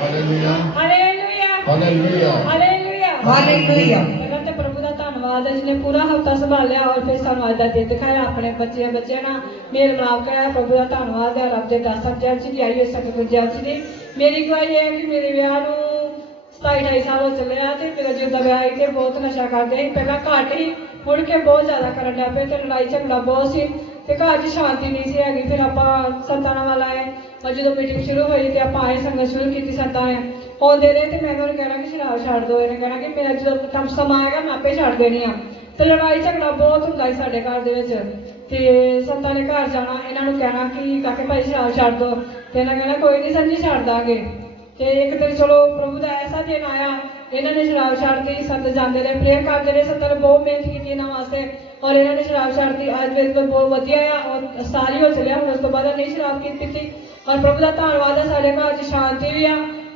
Hallelujah hallelujah hallelujah hallelujah hallelujah. ਪਹਿਲਾਂ ਤੇ ਪ੍ਰਭੂ ਦਾ ਧੰਨਵਾਦ ਹੈ ਜਿਹਨੇ ਪੂਰਾ ਹਫ਼ਤਾ ਸੰਭਾਲਿਆ ਔਰ ਫਿਰ ਸਾਨੂੰ ਅੱਜ ਦਾ ਦਿਨ ਦਿਖਾਇਆ। ਆਪਣੇ ਬੱਚਿਆਂ ਨਾਲ ਮੇਲ ਮਿਲਾਪ ਕਰਾਇਆ। ਪ੍ਰਭੂ ਦਾ ਧੰਨਵਾਦ ਹੈ। ਰੱਬ ਦੇ ਦਾਸਾਂ ਚਰਚ ਦੀ ਆਈ ਹੋਈ ਸਤਿਗੁਰੂ ਚਰਚ ਦੀ। ਮੇਰੀ ਗਵਾਹੀ ਹੈ ਕਿ ਮੇਰੇ ਵਿਆਹ ਨੂੰ 27-28 ਸਾਲ ਹੋ ਚੱਲੇ ਆ ਤੇ ਮੇਰਾ ਜਦੋਂ ਵਿਆਹ ਸੀ ਤੇ ਬਹੁਤ ਨਸ਼ਾ ਕਰਦੇ ਸੀ। ਪਹਿਲਾਂ ਘੱਟ ਹੀ, ਮੁੜ ਕੇ ਬਹੁਤ ਜ਼ਿਆਦਾ ਕਰਨ ਲੱਗ ਪਏ ਤੇ ਲੜਾਈ ਝਗੜਾ ਬਹੁਤ ਸੀ ਤੇ ਘਰ 'ਚ ਸ਼ਾਂਤੀ ਨਹੀਂ ਸੀ ਹੈਗੀ। ਫਿਰ ਆਪਾਂ ਸੰਤਾਂ ਵੱਲ ਆਏ ਔਰ ਜਦੋਂ ਮੀਟਿੰਗ ਸ਼ੁਰੂ ਹੋਈ ਤੇ ਆਪਾਂ ਆਏ ਸੰਗਤ ਸ਼ੁਰੂ ਕੀਤੀ ਸੰਤਾਂ ਨੇ ਆਉਂਦੇ ਰਹੇ ਤੇ ਮੈਂ ਉਹਨਾਂ ਨੂੰ ਕਹਿਣਾ ਕਿ ਸ਼ਰਾਬ ਛੱਡ ਦਿਓ। ਇਹਨੇ ਕਹਿਣਾ ਕਿ ਮੇਰਾ ਜਦੋਂ ਸਮਾਂ ਆਏਗਾ ਮੈਂ ਆਪੇ ਛੱਡ ਦੇਣੀ ਆ। ਤੇ ਲੜਾਈ ਝਗੜਾ ਬਹੁਤ ਹੁੰਦਾ ਸੀ ਸਾਡੇ ਘਰ ਦੇ ਵਿੱਚ। ਤੇ ਸੰਤਾਂ ਨੇ ਘਰ ਜਾਣਾ, ਇਹਨਾਂ ਨੂੰ ਕਹਿਣਾ ਕਿ ਕਾਕੇ ਭਾਈ ਸ਼ਰਾਬ ਛੱਡ ਦਿਓ ਤੇ ਇਹਨਾਂ ਕਹਿਣਾ ਕੋਈ ਨਹੀਂ ਸੰਜੀ ਛੱਡ ਦਾਂਗੇ। ਤੇ ਇੱਕ ਦਿਨ ਚਲੋ ਪ੍ਰਭੂ ਦਾ ਐਸਾ ਦਿਨ ਆਇਆ, ਇਹਨਾਂ ਨੇ ਸ਼ਰਾਬ ਛੱਡਤੀ। ਸੰਤ ਜਾਂਦੇ ਰਹੇ, ਪ੍ਰੇਅਰ ਕਰਦੇ ਰਹੇ। ਸੰਤਾਂ ਨੇ ਬਹੁਤ ਮਿਹਨਤ ਕੀਤੀ ਇਹਨਾਂ ਵਾਸਤੇ ਔਰ ਇਹਨਾਂ ਨੇ ਸ਼ਰਾਬ ਛੱਡਤੀ। ਅੱਜ ਮੇਰੇ ਕੋਲ ਬਹੁਤ ਵਧੀਆ ਆ ਔਰ ਸਾਰੀ ਹੋ ਚੱਲਿਆ। ਹੁਣ ਉਸ ਤੋਂ ਬਾਅਦ ਨਹੀਂ ਸ਼ਰਾਬ ਪੀਤੀ ਔਰ ਪ੍ਰਭੂ ਦਾ ਧੰਨਵਾਦ ਹੈ ਸਾਡੇ ਘਰ 'ਚ ਸ਼ਾਂਤੀ ਵੀ ਆ।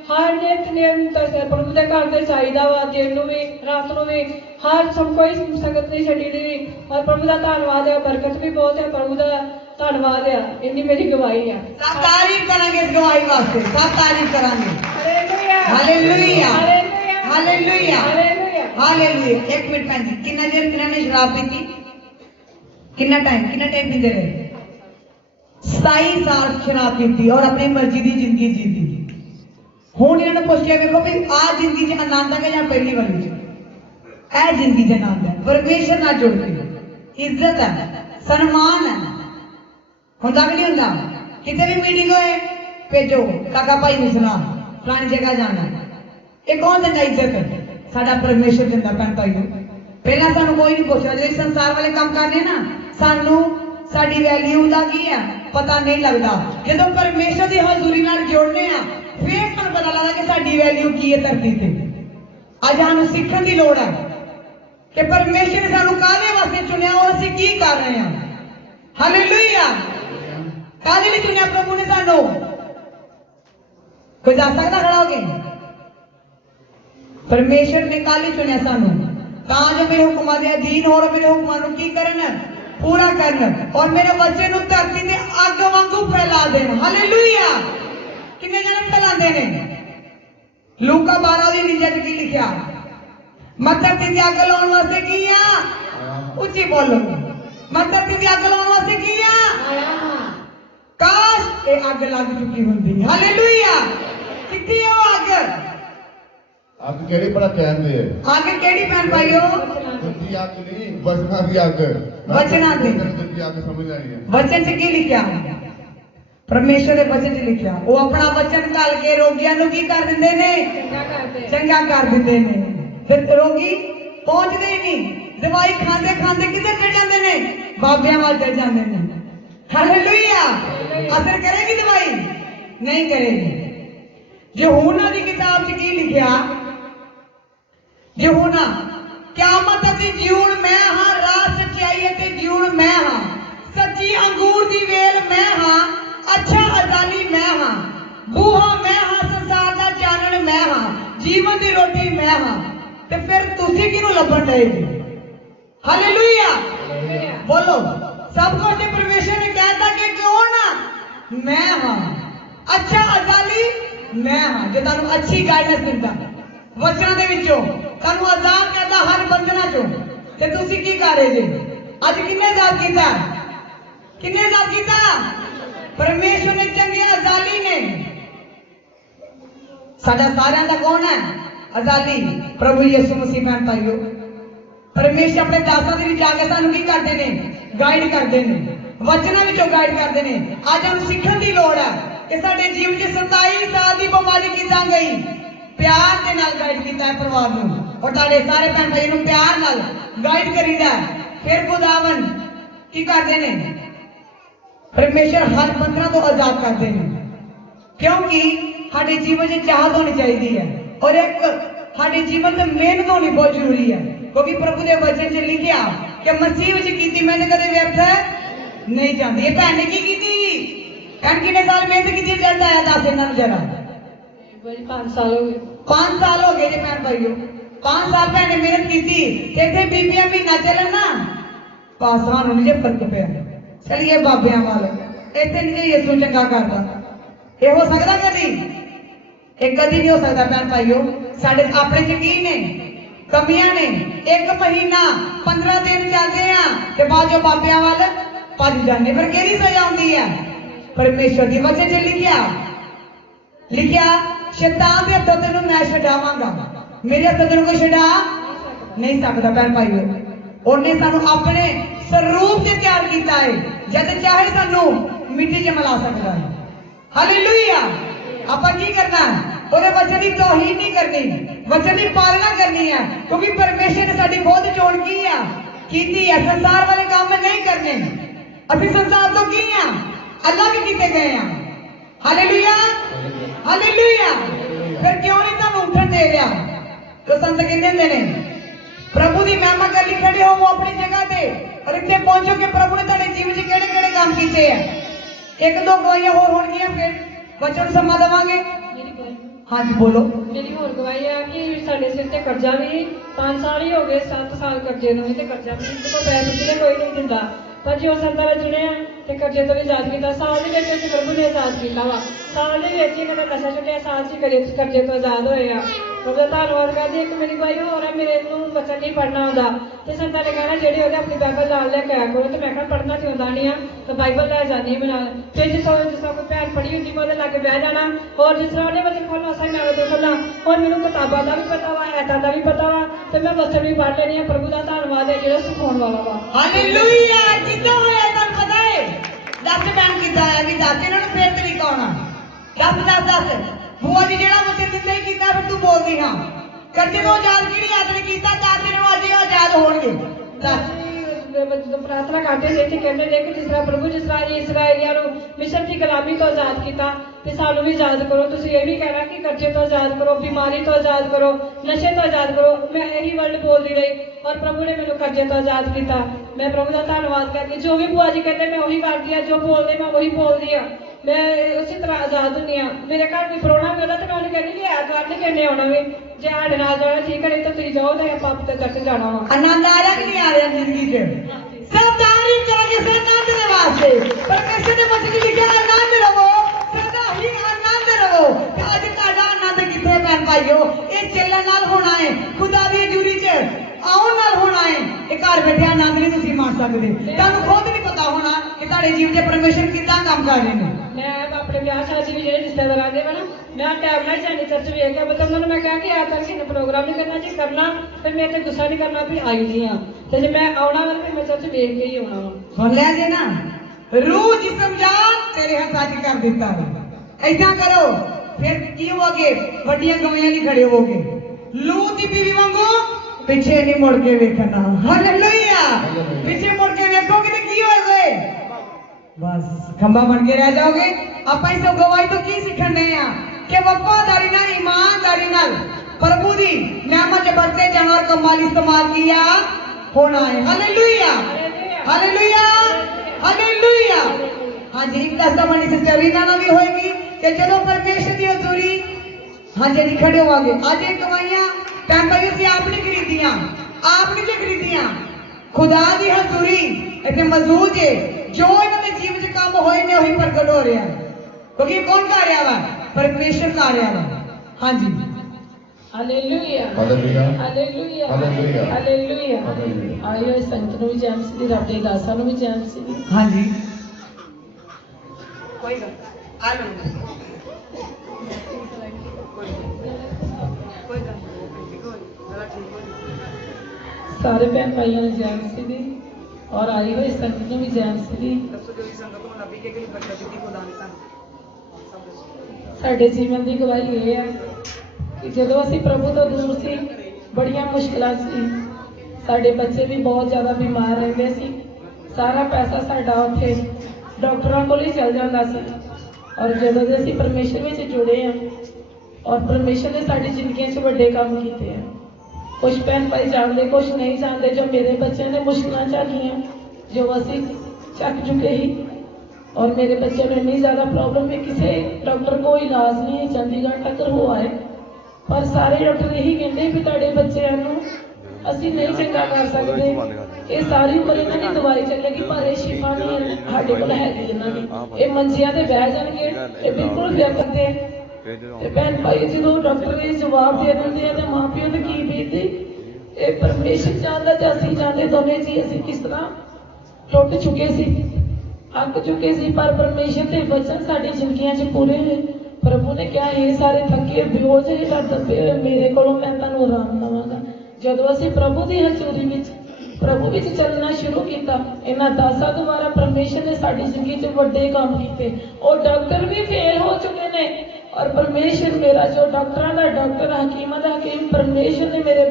ਹਰ ਨਿਤਨੇਮ ਪ੍ਰਭੂ ਦੇ ਘਰ ਦੇ ਚਾਹੀਦਾ ਵਾ, ਦਿਨ ਨੂੰ ਵੀ ਰਾਤ ਨੂੰ ਵੀ, ਹਰ ਕੋਈ ਸੰਗਤ ਨਹੀਂ ਛੱਡੀ ਦੀ। ਔਰ ਪ੍ਰਭੂ ਦਾ ਧੰਨਵਾਦ ਹੈ, ਬਰਕਤ ਵੀ ਬਹੁਤ ਹੈ। ਪ੍ਰਭੂ ਦਾ ਧੰਨਵਾਦ ਆ। ਇੰਨੀ ਮੇਰੀ ਗਵਾਹੀ ਆ। ਸਭ ਤਾਰੀਫ ਕਰਾਂਗੇ ਇਸ ਗਵਾਹੀ ਵਾਸਤੇ, ਸਭ ਤਾਰੀਫ ਕਰਾਂਗੇ। Hallelujah hallelujah hallelujah hallelujah hallelujah hallelujah. ਇੱਕ ਮਿੰਟ ਭੈਣ ਜੀ, ਕਿੰਨਾ ਚਿਰ ਕਿਹਨਾਂ ਨੇ ਸ਼ਰਾਬ ਪੀਤੀ? ਕਿੰਨਾ ਟਾਈਮ ਪੀਂਦੇ ਰਹੇ? 27 ਸਾਲ ਸ਼ਰਾਬ ਪੀਤੀ ਔਰ ਆਪਣੀ ਮਰਜ਼ੀ ਦੀ ਜ਼ਿੰਦਗੀ ਜੀਤੀ। ਹੁਣ ਇਹਨਾਂ ਨੂੰ ਪੁੱਛ ਕੇ ਵੇਖੋ ਵੀ ਆਹ ਜ਼ਿੰਦਗੀ 'ਚ ਆਨੰਦ ਹੈ ਜਾਂ ਪਹਿਲੀ ਵਾਲੀ 'ਚ? ਇਹ ਜ਼ਿੰਦਗੀ 'ਚ ਆਨੰਦ ਹੈ, ਪਰਮੇਸ਼ਰ ਨਾਲ ਜੁੜ ਕੇ ਇੱਜ਼ਤ ਹੈ, ਸਨਮਾਨ ਹੈ। ਹੁੰਦਾ ਕਿ ਨਹੀਂ ਹੁੰਦਾ? ਕਿਤੇ ਵੀ ਮੀਟਿੰਗ ਹੋਏ ਭੇਜੋ ਕਾਕਾ ਭਾਈ ਨੂੰ ਸੁਣਾ ਫਲਾਣੀ ਜਗ੍ਹਾ ਜਾਣਾ। ਇਹ ਕੌਣ ਦਿੰਦਾ ਇੱਜ਼ਤ? ਸਾਡਾ ਪਰਮੇਸ਼ਰ ਦਿੰਦਾ ਭੈਣ ਭਾਈ ਨੂੰ। ਪਹਿਲਾਂ ਸਾਨੂੰ ਕੋਈ ਨਹੀਂ ਪੁੱਛਦਾ। ਜਦੋਂ ਸੰਸਾਰ ਵਾਲੇ ਕੰਮ ਕਰਨੇ ਨਾ ਸਾਨੂੰ ਸਾਡੀ ਵੈਲਿਊ ਦਾ ਕੀ ਹੈ ਪਤਾ ਨਹੀਂ ਲੱਗਦਾ। ਜਦੋਂ ਪਰਮੇਸ਼ਰ ਦੀ ਹਜ਼ੂਰੀ ਨਾਲ ਜੁੜਨੇ ਆ ਫਿਰ ਸਾਨੂੰ ਪਤਾ ਲੱਗਦਾ ਕਿ ਸਾਡੀ ਵੈਲਿਊ ਕੀ ਹੈ ਧਰਤੀ ਤੇ। ਅੱਜ ਸਾਨੂੰ ਸਿੱਖਣ ਦੀ ਲੋੜ ਹੈ ਕਿ ਪਰਮੇਸ਼ਰ ਨੇ ਸਾਨੂੰ ਕਾਹਦੇ ਵਾਸਤੇ ਚੁਣਿਆ ਔਰ ਅਸੀਂ ਕੀ ਕਰ ਰਹੇ ਹਾਂ। ਹਾਲੇਲੂਇਆ। ਕਾਹਦੇ ਲਈ ਚੁਣਿਆ ਪ੍ਰਭੂ ਨੇ ਸਾਨੂੰ? ਕੋਈ ਦੱਸ ਸਕਦਾ ਖੜਾ ਹੋ ਕੇ? ਪਰਮੇਸ਼ਰ ਨੇ ਕਾਹਦੇ ਲਈ ਚੁਣਿਆ ਸਾਨੂੰ? ਤਾਂ ਜੋ ਮੇਰੇ ਹੁਕਮਾਂ ਦੇ ਅਧੀਨ ਹੋ, ਮੇਰੇ ਹੁਕਮਾਂ ਨੂੰ ਕੀ ਕਰਨ? ਪੂਰਾ ਕਰਨ ਔਰ ਮੇਰੇ ਬੱਚੇ ਨੂੰ ਧਰਤੀ ਤੇ ਅੱਗ ਵਾਂਗੂ ਫੈਲਾ ਦੇਣ। ਹਾਲੇਲੂਇਆ। ਕਿੰਨੇ ਜਣੇ ਫੈਲਾਉਂਦੇ ਨੇ? ਲੂਕਾ 12:49 'ਚ ਕੀ ਲਿਖਿਆ? ਮੈਂ ਧਰਤੀ ਤੇ ਅੱਗ ਲਾਉਣ ਵਾਸਤੇ ਕੀ ਆ? ਉੱਚੀ ਬੋਲੋ। ਮੈਂ ਧਰਤੀ ਤੇ ਅੱਗ ਲਾਉਣ ਵਾਸਤੇ ਕੀ ਆ? ਕਾਸ਼ ਇਹ ਅੱਗ ਲੱਗ ਚੁੱਕੀ ਹੁੰਦੀ। ਹਾਲੇਲੂਇਆ। ਕਿੱਥੇ ਹੈ ਉਹ ਅੱਗ? ਅੱਗ ਕਿਹੜੀ ਬੜਾ ਕਹਿੰਦੇ ਆ? ਅੱਗ ਕਿਹੜੀ ਭੈਣ ਭਾਈਓ? ਦੂਜੀ ਅੱਗ ਨਹੀਂ, ਵਚਨਾਂ ਦੀ ਅੱਗ। ਵਚਨਾਂ ਦੀ। ਦੂਜੀ ਅੱਗ ਸਮਝ ਆਈ ਹੈ। ਵਚਨ 'ਚ ਕੀ ਲਿਖਿਆ? ਪਰਮੇਸ਼ਰ ਦੇ ਵਚਨ 'ਚ ਲਿਖਿਆ ਉਹ ਆਪਣਾ ਵਚਨ ਘੱਲ ਕੇ ਰੋਗੀਆਂ ਨੂੰ ਕੀ ਕਰ ਦਿੰਦੇ ਨੇ? ਚੰਗਾ ਕਰ ਦਿੰਦੇ ਨੇ। ਫਿਰ ਰੋਗੀ ਪਹੁੰਚਦੇ ਹੀ ਨਹੀਂ। ਦਵਾਈ ਖਾਂਦੇ ਖਾਂਦੇ ਕਿੱਧਰ ਚੜ ਜਾਂਦੇ ਨੇ? ਬਾਬਿਆਂ ਵੱਲ ਚੜ ਜਾਂਦੇ ਨੇ। ਹਾਲੇਲੂਇਆ। ਅਸਰ ਕਰੇਗੀ ਦਵਾਈ? ਨਹੀਂ ਕਰੇਗੀ। ਯਹੂਨਾ ਦੀ ਕਿਤਾਬ 'ਚ ਕੀ ਲਿਖਿਆ? ਯਹੂਨਾ ਕਿਆਮਤ ਅਤੇ ਜੀਵਨ ਮੈਂ ਹਾਂ, ਰਾਹ ਸੱਚਾਈ ਅਤੇ ਜੀਵਨ ਮੈਂ ਹਾਂ, ਸੱਚੀ ਅੰਗੂਰ ਦੀ ਵੇਲ ਮੈਂ ਹਾਂ, ਅੱਛਾ ਅਜ਼ਾਲੀ ਮੈਂ ਹਾਂ, ਬੂਹਾ ਮੈਂ ਹਾਂ, ਸੰਸਾਰ ਦਾ ਚਾਨਣ ਮੈਂ ਹਾਂ, ਜੀਵਨ ਦੀ ਰੋਟੀ ਮੈਂ ਹਾਂ। ਤੇ ਫਿਰ ਤੁਸੀਂ ਕਿਹਨੂੰ ਲੱਭਣ ਡਏ ਜੀ? ਹਾਲੇਲੂਇਆ। ਬੋਲੋ। ਸਭ ਕੁਝ ਤੇ ਪਰਮੇਸ਼ਰ ਨੇ ਕਹਿਤਾ ਕਿ ਕਿਉਂ ਮੈਂ ਹਾਂ, ਅੱਛਾ ਅਜ਼ਾਲੀ ਮੈਂ ਹਾਂ। ਜੇ ਤੁਹਾਨੂੰ ਅੱਛੀ ਗਾਈਡੈਂਸ ਦਿੰਦਾ ਵਚਨਾਂ ਦੇ ਵਿੱਚੋਂ, ਤੁਹਾਨੂੰ ਆਜ਼ਾਦ ਕਰਦਾ ਹਰ ਬੰਧਨਾਂ ਚੋਂ, ਤੇ ਤੁਸੀਂ ਕੀ ਕਰ ਰਹੇ ਜੀ? ਅੱਜ ਕਿੰਨੇ ਆਜ਼ਾਦ ਕੀਤਾ? ਕਿੰਨੇ ਆਜ਼ਾਦ ਕੀਤਾ? ਪਰਮੇਸ਼ਰ ਨੇ ਚੰਗੇ ਅਜ਼ਾਲੀ ਨੇ। ਸਾਡਾ ਸਾਰਿਆਂ ਦਾ ਕੌਣ ਹੈ ਅਜ਼ਾਲੀ? ਪ੍ਰਭੂ ਯਿਸੂ ਮਸੀਹ। ਭੈਣ ਭਾਈਓ ਪਰਮੇਸ਼ਰ ਆਪਣੇ ਦਾਸਾਂ ਦੇ ਵਿੱਚ ਆ ਕੇ ਸਾਨੂੰ ਕੀ ਕਰਦੇ ਨੇ? ਗਾਈਡ ਕਰਦੇ ਨੇ, ਵਚਨਾਂ ਵਿੱਚੋਂ ਗਾਈਡ ਕਰਦੇ ਨੇ। ਅੱਜ ਸਾਨੂੰ ਸਿੱਖਣ ਦੀ ਲੋੜ ਹੈ ਕਿ ਸਾਡੇ ਜੀਵਨ 'ਚ 27 ਸਾਲ ਦੀ ਬਿਮਾਰੀ ਕਿੱਦਾਂ ਗਈ? ਪਿਆਰ ਦੇ ਨਾਲ ਗਾਈਡ ਕੀਤਾ ਹੈ ਪਰਿਵਾਰ ਨੂੰ ਔਰ ਤੁਹਾਡੇ ਸਾਰੇ ਭੈਣ ਭਾਈ ਨੂੰ ਪਿਆਰ ਨਾਲ ਗਾਈਡ ਕਰੀਦਾ। ਫਿਰ ਖੁਦਾਵੰ ਕੀ ਕਰਦੇ ਨੇ? ਪਰਮੇਸ਼ਰ ਹਰ ਬੰਧਨਾਂ ਤੋਂ ਆਜ਼ਾਦ ਕਰਦੇ ਨੇ। ਕਿਉਂਕਿ ਸਾਡੇ ਜੀਵਨ 'ਚ ਚਾਹਤ ਹੋਣੀ ਚਾਹੀਦੀ ਹੈ ਔਰ ਇੱਕ ਸਾਡੇ ਜੀਵਨ 'ਚ ਮਿਹਨਤ ਹੋਣੀ ਬਹੁਤ ਜ਼ਰੂਰੀ ਹੈ। ਕਿਉਂਕਿ ਪ੍ਰਭੂ ਦੇ ਵਚਨ 'ਚ ਲਿਖਿਆ ਕਿ ਮਸੀਹ ਵਿੱਚ ਕੀਤੀ ਮਿਹਨਤ ਕਦੇ ਵਿਅਰਥ ਨਹੀਂ ਜਾਂਦੀ। ਇਹ ਭੈਣ ਨੇ ਕੀ ਕੀਤੀ? ਭੈਣ ਕਿੰਨੇ ਸਾਲ ਮਿਹਨਤ ਕੀਤੀ? ਰਿਜ਼ਲਟ ਆਇਆ? ਦੱਸ ਇਹਨਾਂ ਨੂੰ ਜਰਾ। 5 ਸਾਲ ਹੋ ਗਏ। 5 ਸਾਲ ਹੋ ਗਏ ਜੀ ਭੈਣ ਭਾਈਓ। 5 ਸਾਲ ਭੈਣ ਨੇ ਮਿਹਨਤ ਕੀਤੀ ਤੇ ਇੱਥੇ ਬੀਬੀਆਂ ਵੀ ਨਾ ਚੱਲਣ ਨਾ ਪਾਸਾਂ ਨੂੰ ਨਹੀਂ ਜੇ ਫਰਕ ਪਿਆ। ਚਲੀਏ ਬਾਬਿਆਂ ਵੱਲ। ਇੱਥੇ ਨਹੀਂ ਜੇ ਯਿਸੂ ਚੰਗਾ ਕਰਦਾ। ਇਹ ਹੋ ਸਕਦਾ ਕਦੀ? ਇਹ ਕਦੀ ਨਹੀਂ ਹੋ ਸਕਦਾ ਭੈਣ ਭਾਈਓ। ਸਾਡੇ ਆਪਣੇ ਚ ਕੀ ਨੇ ਕਮੀਆਂ ਨੇ। 1 ਮਹੀਨਾ 15 ਦਿਨ ਚੱਲਦੇ ਆ ਤੇ ਬਾਅਦ ਜੋ ਬਾਬਿਆਂ ਵੱਲ ਭੱਜ ਜਾਂਦੇ। ਫਿਰ ਕਿਹੜੀ ਸਜ਼ਾ ਆਉਂਦੀ ਹੈ? ਪਰਮੇਸ਼ਵਰ ਦੀ ਵਚਨ ਚ ਲਿਖਿਆ ਸ਼ੈਤਾਨ ਦੇ ਹੱਥੋਂ ਤੈਨੂੰ ਮੈਂ ਛਡਾਵਾਂਗਾ, ਮੇਰੇ ਹੱਥੋਂ ਤੈਨੂੰ ਕੋਈ ਛਡਾ ਨਹੀਂ ਸਕਦਾ। ਭੈਣ ਭਾਈਓ, ਉਹਨੇ ਸਾਨੂੰ ਆਪਣੇ ਸਰੂਪ ਤੇ ਤਿਆਰ ਕੀਤਾ ਹੈ, ਜਦ ਚਾਹੇ ਸਾਨੂੰ ਮਿੱਟੀ 'ਚ ਮਿਲਾ ਸਕਦਾ ਹੈ। ਹਾਲੇਲੂਇਆ। ਆਪਾਂ ਕੀ ਕਰਨਾ ਹੈ? ਉਹਦੇ ਵਚਨ ਦੀ ਤੋਹੀਨ ਨਹੀਂ ਕਰਨੀ, ਵਚਨ ਦੀ ਪਾਲਣਾ ਕਰਨੀ ਹੈ, ਕਿਉਂਕਿ ਪਰਮੇਸ਼ਰ ਨੇ ਸਾਡੀ ਬਹੁਤ ਚੋਣ ਕੀਤੀ ਹੈ। ਸੰਸਾਰ ਵਾਲੇ ਕੰਮ ਨਹੀਂ ਕਰਨੇ। ਅਸੀਂ ਸੰਸਾਰ ਤੋਂ ਕੀ ਆ? ਅਲੱਗ ਕੀਤੇ ਗਏ ਆ। Hallelujah, hallelujah. ਫਿਰ ਕਿਉਂ ਨਹੀਂ ਤੁਹਾਨੂੰ ਉੱਠਣ ਦੇ ਰਿਹਾ? तो संत कहते ने प्रभु की महिमा कर ली खड़े हो अपनी जगह पे और इतने पहुंचो कि प्रभु ने तेरे जीवन च केड़े-केड़े काम किए हैं। एक दो गवाहियां होर होणगियां फिर वचन समा देवांगे। हाँ जी बोलो। मेरी होर गवाही है कि साडे सिर ते कर्जा भी 5 साल ही हो गए, 7 साल कर्जे नूं ते कर्जा भी इस तो पैसे भी कोई नहीं दिंदा, पर जो संतां ने चुनिया ते कर्जे तो भी आजाद किया। साल दे विच असीं प्रभु ने आजाद किया वा। साल दे विच ही कदे नशा छड्डिया, साल च कर्जे तो आजाद होए आ। प्रभु दा धन्नवाद करदी। एक मेरी गवाही होर है, मेरे नूं बच्चा नहीं पढ़ना आउंदा ते संतां ने कहना जेहड़ी ओहदे अपनी बाइबल नाल ले के आया करो, ते मैं कहा पढ़ना ते आउंदा नहीं आ तो बाइबल ले जानी बना फिर जिस कोई भैन पढ़ी होंदी मैं ओहदे लागे बह जाना और जिस तरह ओहने वचन खोलना असां मैं ओहदे खोलना और मैनूं किताबां दा भी पता वा, ऐतां दा भी पता वा ते मैं वचन भी पढ़ लेनी आ। प्रभु दा धन्नवाद है जेहड़ा सिखाउण वाला वा। हालेलुया। किदां होया तुहानूं पता है? दस टाइम किदां है भी दस इन्हां नूं फेर तरीका आउणा। दस बुआ जी जेहड़ा वचन दिंदा ही कीता फिर तू बोलदी हां कर्जे तो आजाद किहड़ी आदमी कीता 4 दिन अज आजाद होणगे। दस प्रार्थना करते थे ते कहते थे कि जिस तरह प्रभु जिस तरह इसराइलियां नूं मिस्र की गुलामी तो आजाद किया ते सानू भी आजाद करो। तुसीं ये भी कहना कि कर्जे तो आजाद करो, बीमारी तो आजाद करो, नशे तो आजाद करो। मैं यही वर्ड बोलती रही और प्रभु ने मैनूं कर्जे तो आजाद किया। मैं प्रभु का धन्नवाद करती। जो भी बुआ जी कहते मैं वही करती है, जो बोलते मैं वही बोलती हाँ। मैं उसी तरह आजाद हुई हाँ। मेरे घर कोई प्रोना भी होता तो मैं उन्हें कहनी कि ऐतवार नहीं कहने आना भी जे साढ़े नाल जाना ठीक है, नहीं तो तुम जाओ तो आप तो चर्च जाना वा। आनंद आ रहा कि नहीं आ रहा जिंदगी से? सब तारीफ करेंगे से आनंद के वास्ते। परमेश्वर ने वचन लिखा आनंद रहो, सदा ही आनंद रहो। आज ਤੁਹਾਡਾ आनंद किथे भैन भाइयों? ये ਚੱਲਣ ਨਾਲ होना है, खुदा दी हजूरी च ਆਉਣ ਨਾਲ होना है। ये घर बैठे आनंद नहीं ਤੁਸੀਂ ਮਾਣ ਸਕਦੇ। ਤੁਹਾਨੂੰ ਖੁਦ ਨਹੀਂ ਪਤਾ ਹੋਣਾ ਕਿ ਤੁਹਾਡੇ ਜੀਵਨ ਦੇ ਪਰਮੇਸ਼ਰ ਕਿੱਦਾਂ ਕੰਮ ਕਰ ਰਹੇ ਨੇ। मैं अपने ब्याह शादी में जो रिश्तेदार आते हैं ना मैं टाइम ना जाने चर्च वेख के मतलब उन्होंने मैं कहा कि आ करके प्रोग्राम नहीं करना जी करना फिर मेरे ते गुस्सा नहीं करना भी आई जी हाँ तो जब मैं आना वाला फिर मैं चर्च वेख के ही आना वा। सुन लिया जी ना, रूह जिस्म जान तेरे हाथ आज कर देता है। ऐसा करो फिर की होगे वड्डियां गवाहियां नहीं खड़े होगे। लूत दी बीवी वांगू पीछे नहीं मुड़ के देखना। हालेलुया। पीछे मुड़ के देखोगे तो की होगे? बस खंबा बन के रह जाओगे। आप इस गवाही तो की सीखन रहे हैं कि वफादारी नाल ईमानदारी नाल प्रभु दी नेमत च बरते जाना और कमाल इस्तेमाल किया होना है। Hallelujah, hallelujah, hallelujah. हाँ जी, एक दस्ता बनी सिस्टर रीना ना भी होएगी कि चलो परमेश्वर की हजूरी हाँ जी खड़े होवांगे। आज एक गवाहियां पैंपल से आपने खरीदियां, आपने जो खरीदियां खुदा दी हजूरी इतने मौजूद है। जो इन्होंने जीवन च काम होए ने वही प्रगट हो रहा है क्योंकि कौन कर रहा वा? परमेश्वर कर रहा वा। हाँ जी hallelujah, hallelujah, hallelujah, hallelujah, hallelujah. आइए संत नूं भी जैन सी, रब दे दासां नूं भी जैन सी। हाँ जी कोई गल आ लो सारे भैन भाइयों ने जैन सी और आई हुई संगत नूं भी जैन सी। साडे जीवन की गवाही ये है कि जदों असीं प्रभु तो दूर सी बड़ियां मुश्किलां सी, साडे बच्चे भी बहुत ज़्यादा बीमार रहंदे सी, सारा पैसा साडा उत्थे डॉक्टरां कोल ही चल जांदा सी। और जदों दे असीं परमेश्वर विच जुड़े हैं और परमेश्वर ने साडी जिंदगी च वड्डे काम कीते हैं। कुछ भैन भाई जानते कुछ नहीं जानते। जो मेरे बच्चों ने मुश्किलें झेलियां जो असी चक चुके ही और मेरे बच्चों में इन्नी ज़्यादा प्रॉब्लम है किसी डॉक्टर को इलाज नहीं है, चंडीगढ़ तक हो आए पर सारे डॉक्टर यही कहते कि तुहाडे बच्चों असी नहीं चंगा कर सकते। ये सारी उम्र इन्हों की दवाई चलेगी पर यह शिफा नहीं साढ़े को हैगी इन्हों की। ये मंजियां ते बह जाएंगे, ये बिल्कुल व्यक्त ਤੇ ਭੈਣ ਭਾਈ ਜਦੋਂ ਡਾਕਟਰ ਇਹ ਜਵਾਬ ਦੇ ਦਿੰਦੇ ਆ ਤੇ ਮਾਂ ਪਿਓ ਨੇ ਕੀ ਬੀਤਦੀ। ਇਹ ਪਰਮੇਸ਼ਰ ਜਾਣਦਾ ਤੇ ਅਸੀਂ ਜਾਣਦੇ ਦੋਵੇਂ ਜੀ ਅਸੀਂ ਕਿਸ ਤਰ੍ਹਾਂ ਟੁੱਟ ਚੁੱਕੇ ਸੀ, ਅੱਕ ਚੁੱਕੇ ਸੀ, ਪਰ ਪਰਮੇਸ਼ਰ ਦੇ ਵਚਨ ਸਾਡੀ ਜ਼ਿੰਦਗੀਆਂ 'ਚ ਪੂਰੇ ਹੋਏ। ਪ੍ਰਭੂ ਨੇ ਕਿਹਾ ਇਹ ਸਾਰੇ ਥੱਕੇ ਬੋਝ ਹੀ ਲੱਦ ਪਏ ਮੇਰੇ ਕੋਲੋਂ ਮੈਂ ਤੁਹਾਨੂੰ ਆਰਾਮ ਦੇਵਾਂਗਾ। ਜਦੋਂ ਅਸੀਂ ਪ੍ਰਭੂ ਦੀ ਹਜ਼ੂਰੀ ਵਿੱਚ ਪ੍ਰਭੂ ਵਿੱਚ ਚੱਲਣਾ ਸ਼ੁਰੂ ਕੀਤਾ, ਇਹਨਾਂ ਦਾਸਾਂ ਦੁਆਰਾ ਪਰਮੇਸ਼ਰ ਨੇ ਸਾਡੀ ਜ਼ਿੰਦਗੀ 'ਚ ਵੱਡੇ ਕੰਮ ਕੀਤੇ। ਉਹ ਡਾਕਟਰ ਵੀ ਫੇਲ ਹੋ ਚੁੱਕੇ ਨੇ ਔਰ ਪਰਮੇਸ਼ਰ ਮੇਰਾ ਜੋ ਡਾਕਟਰਾਂ ਦਾ ਡਾਕਟਰ, ਹਕੀਮਾਂ ਦਾ ਹਕੀਮ, ਪਰਮੇਸ਼ਰ ਨੇ ਮੇਰੇ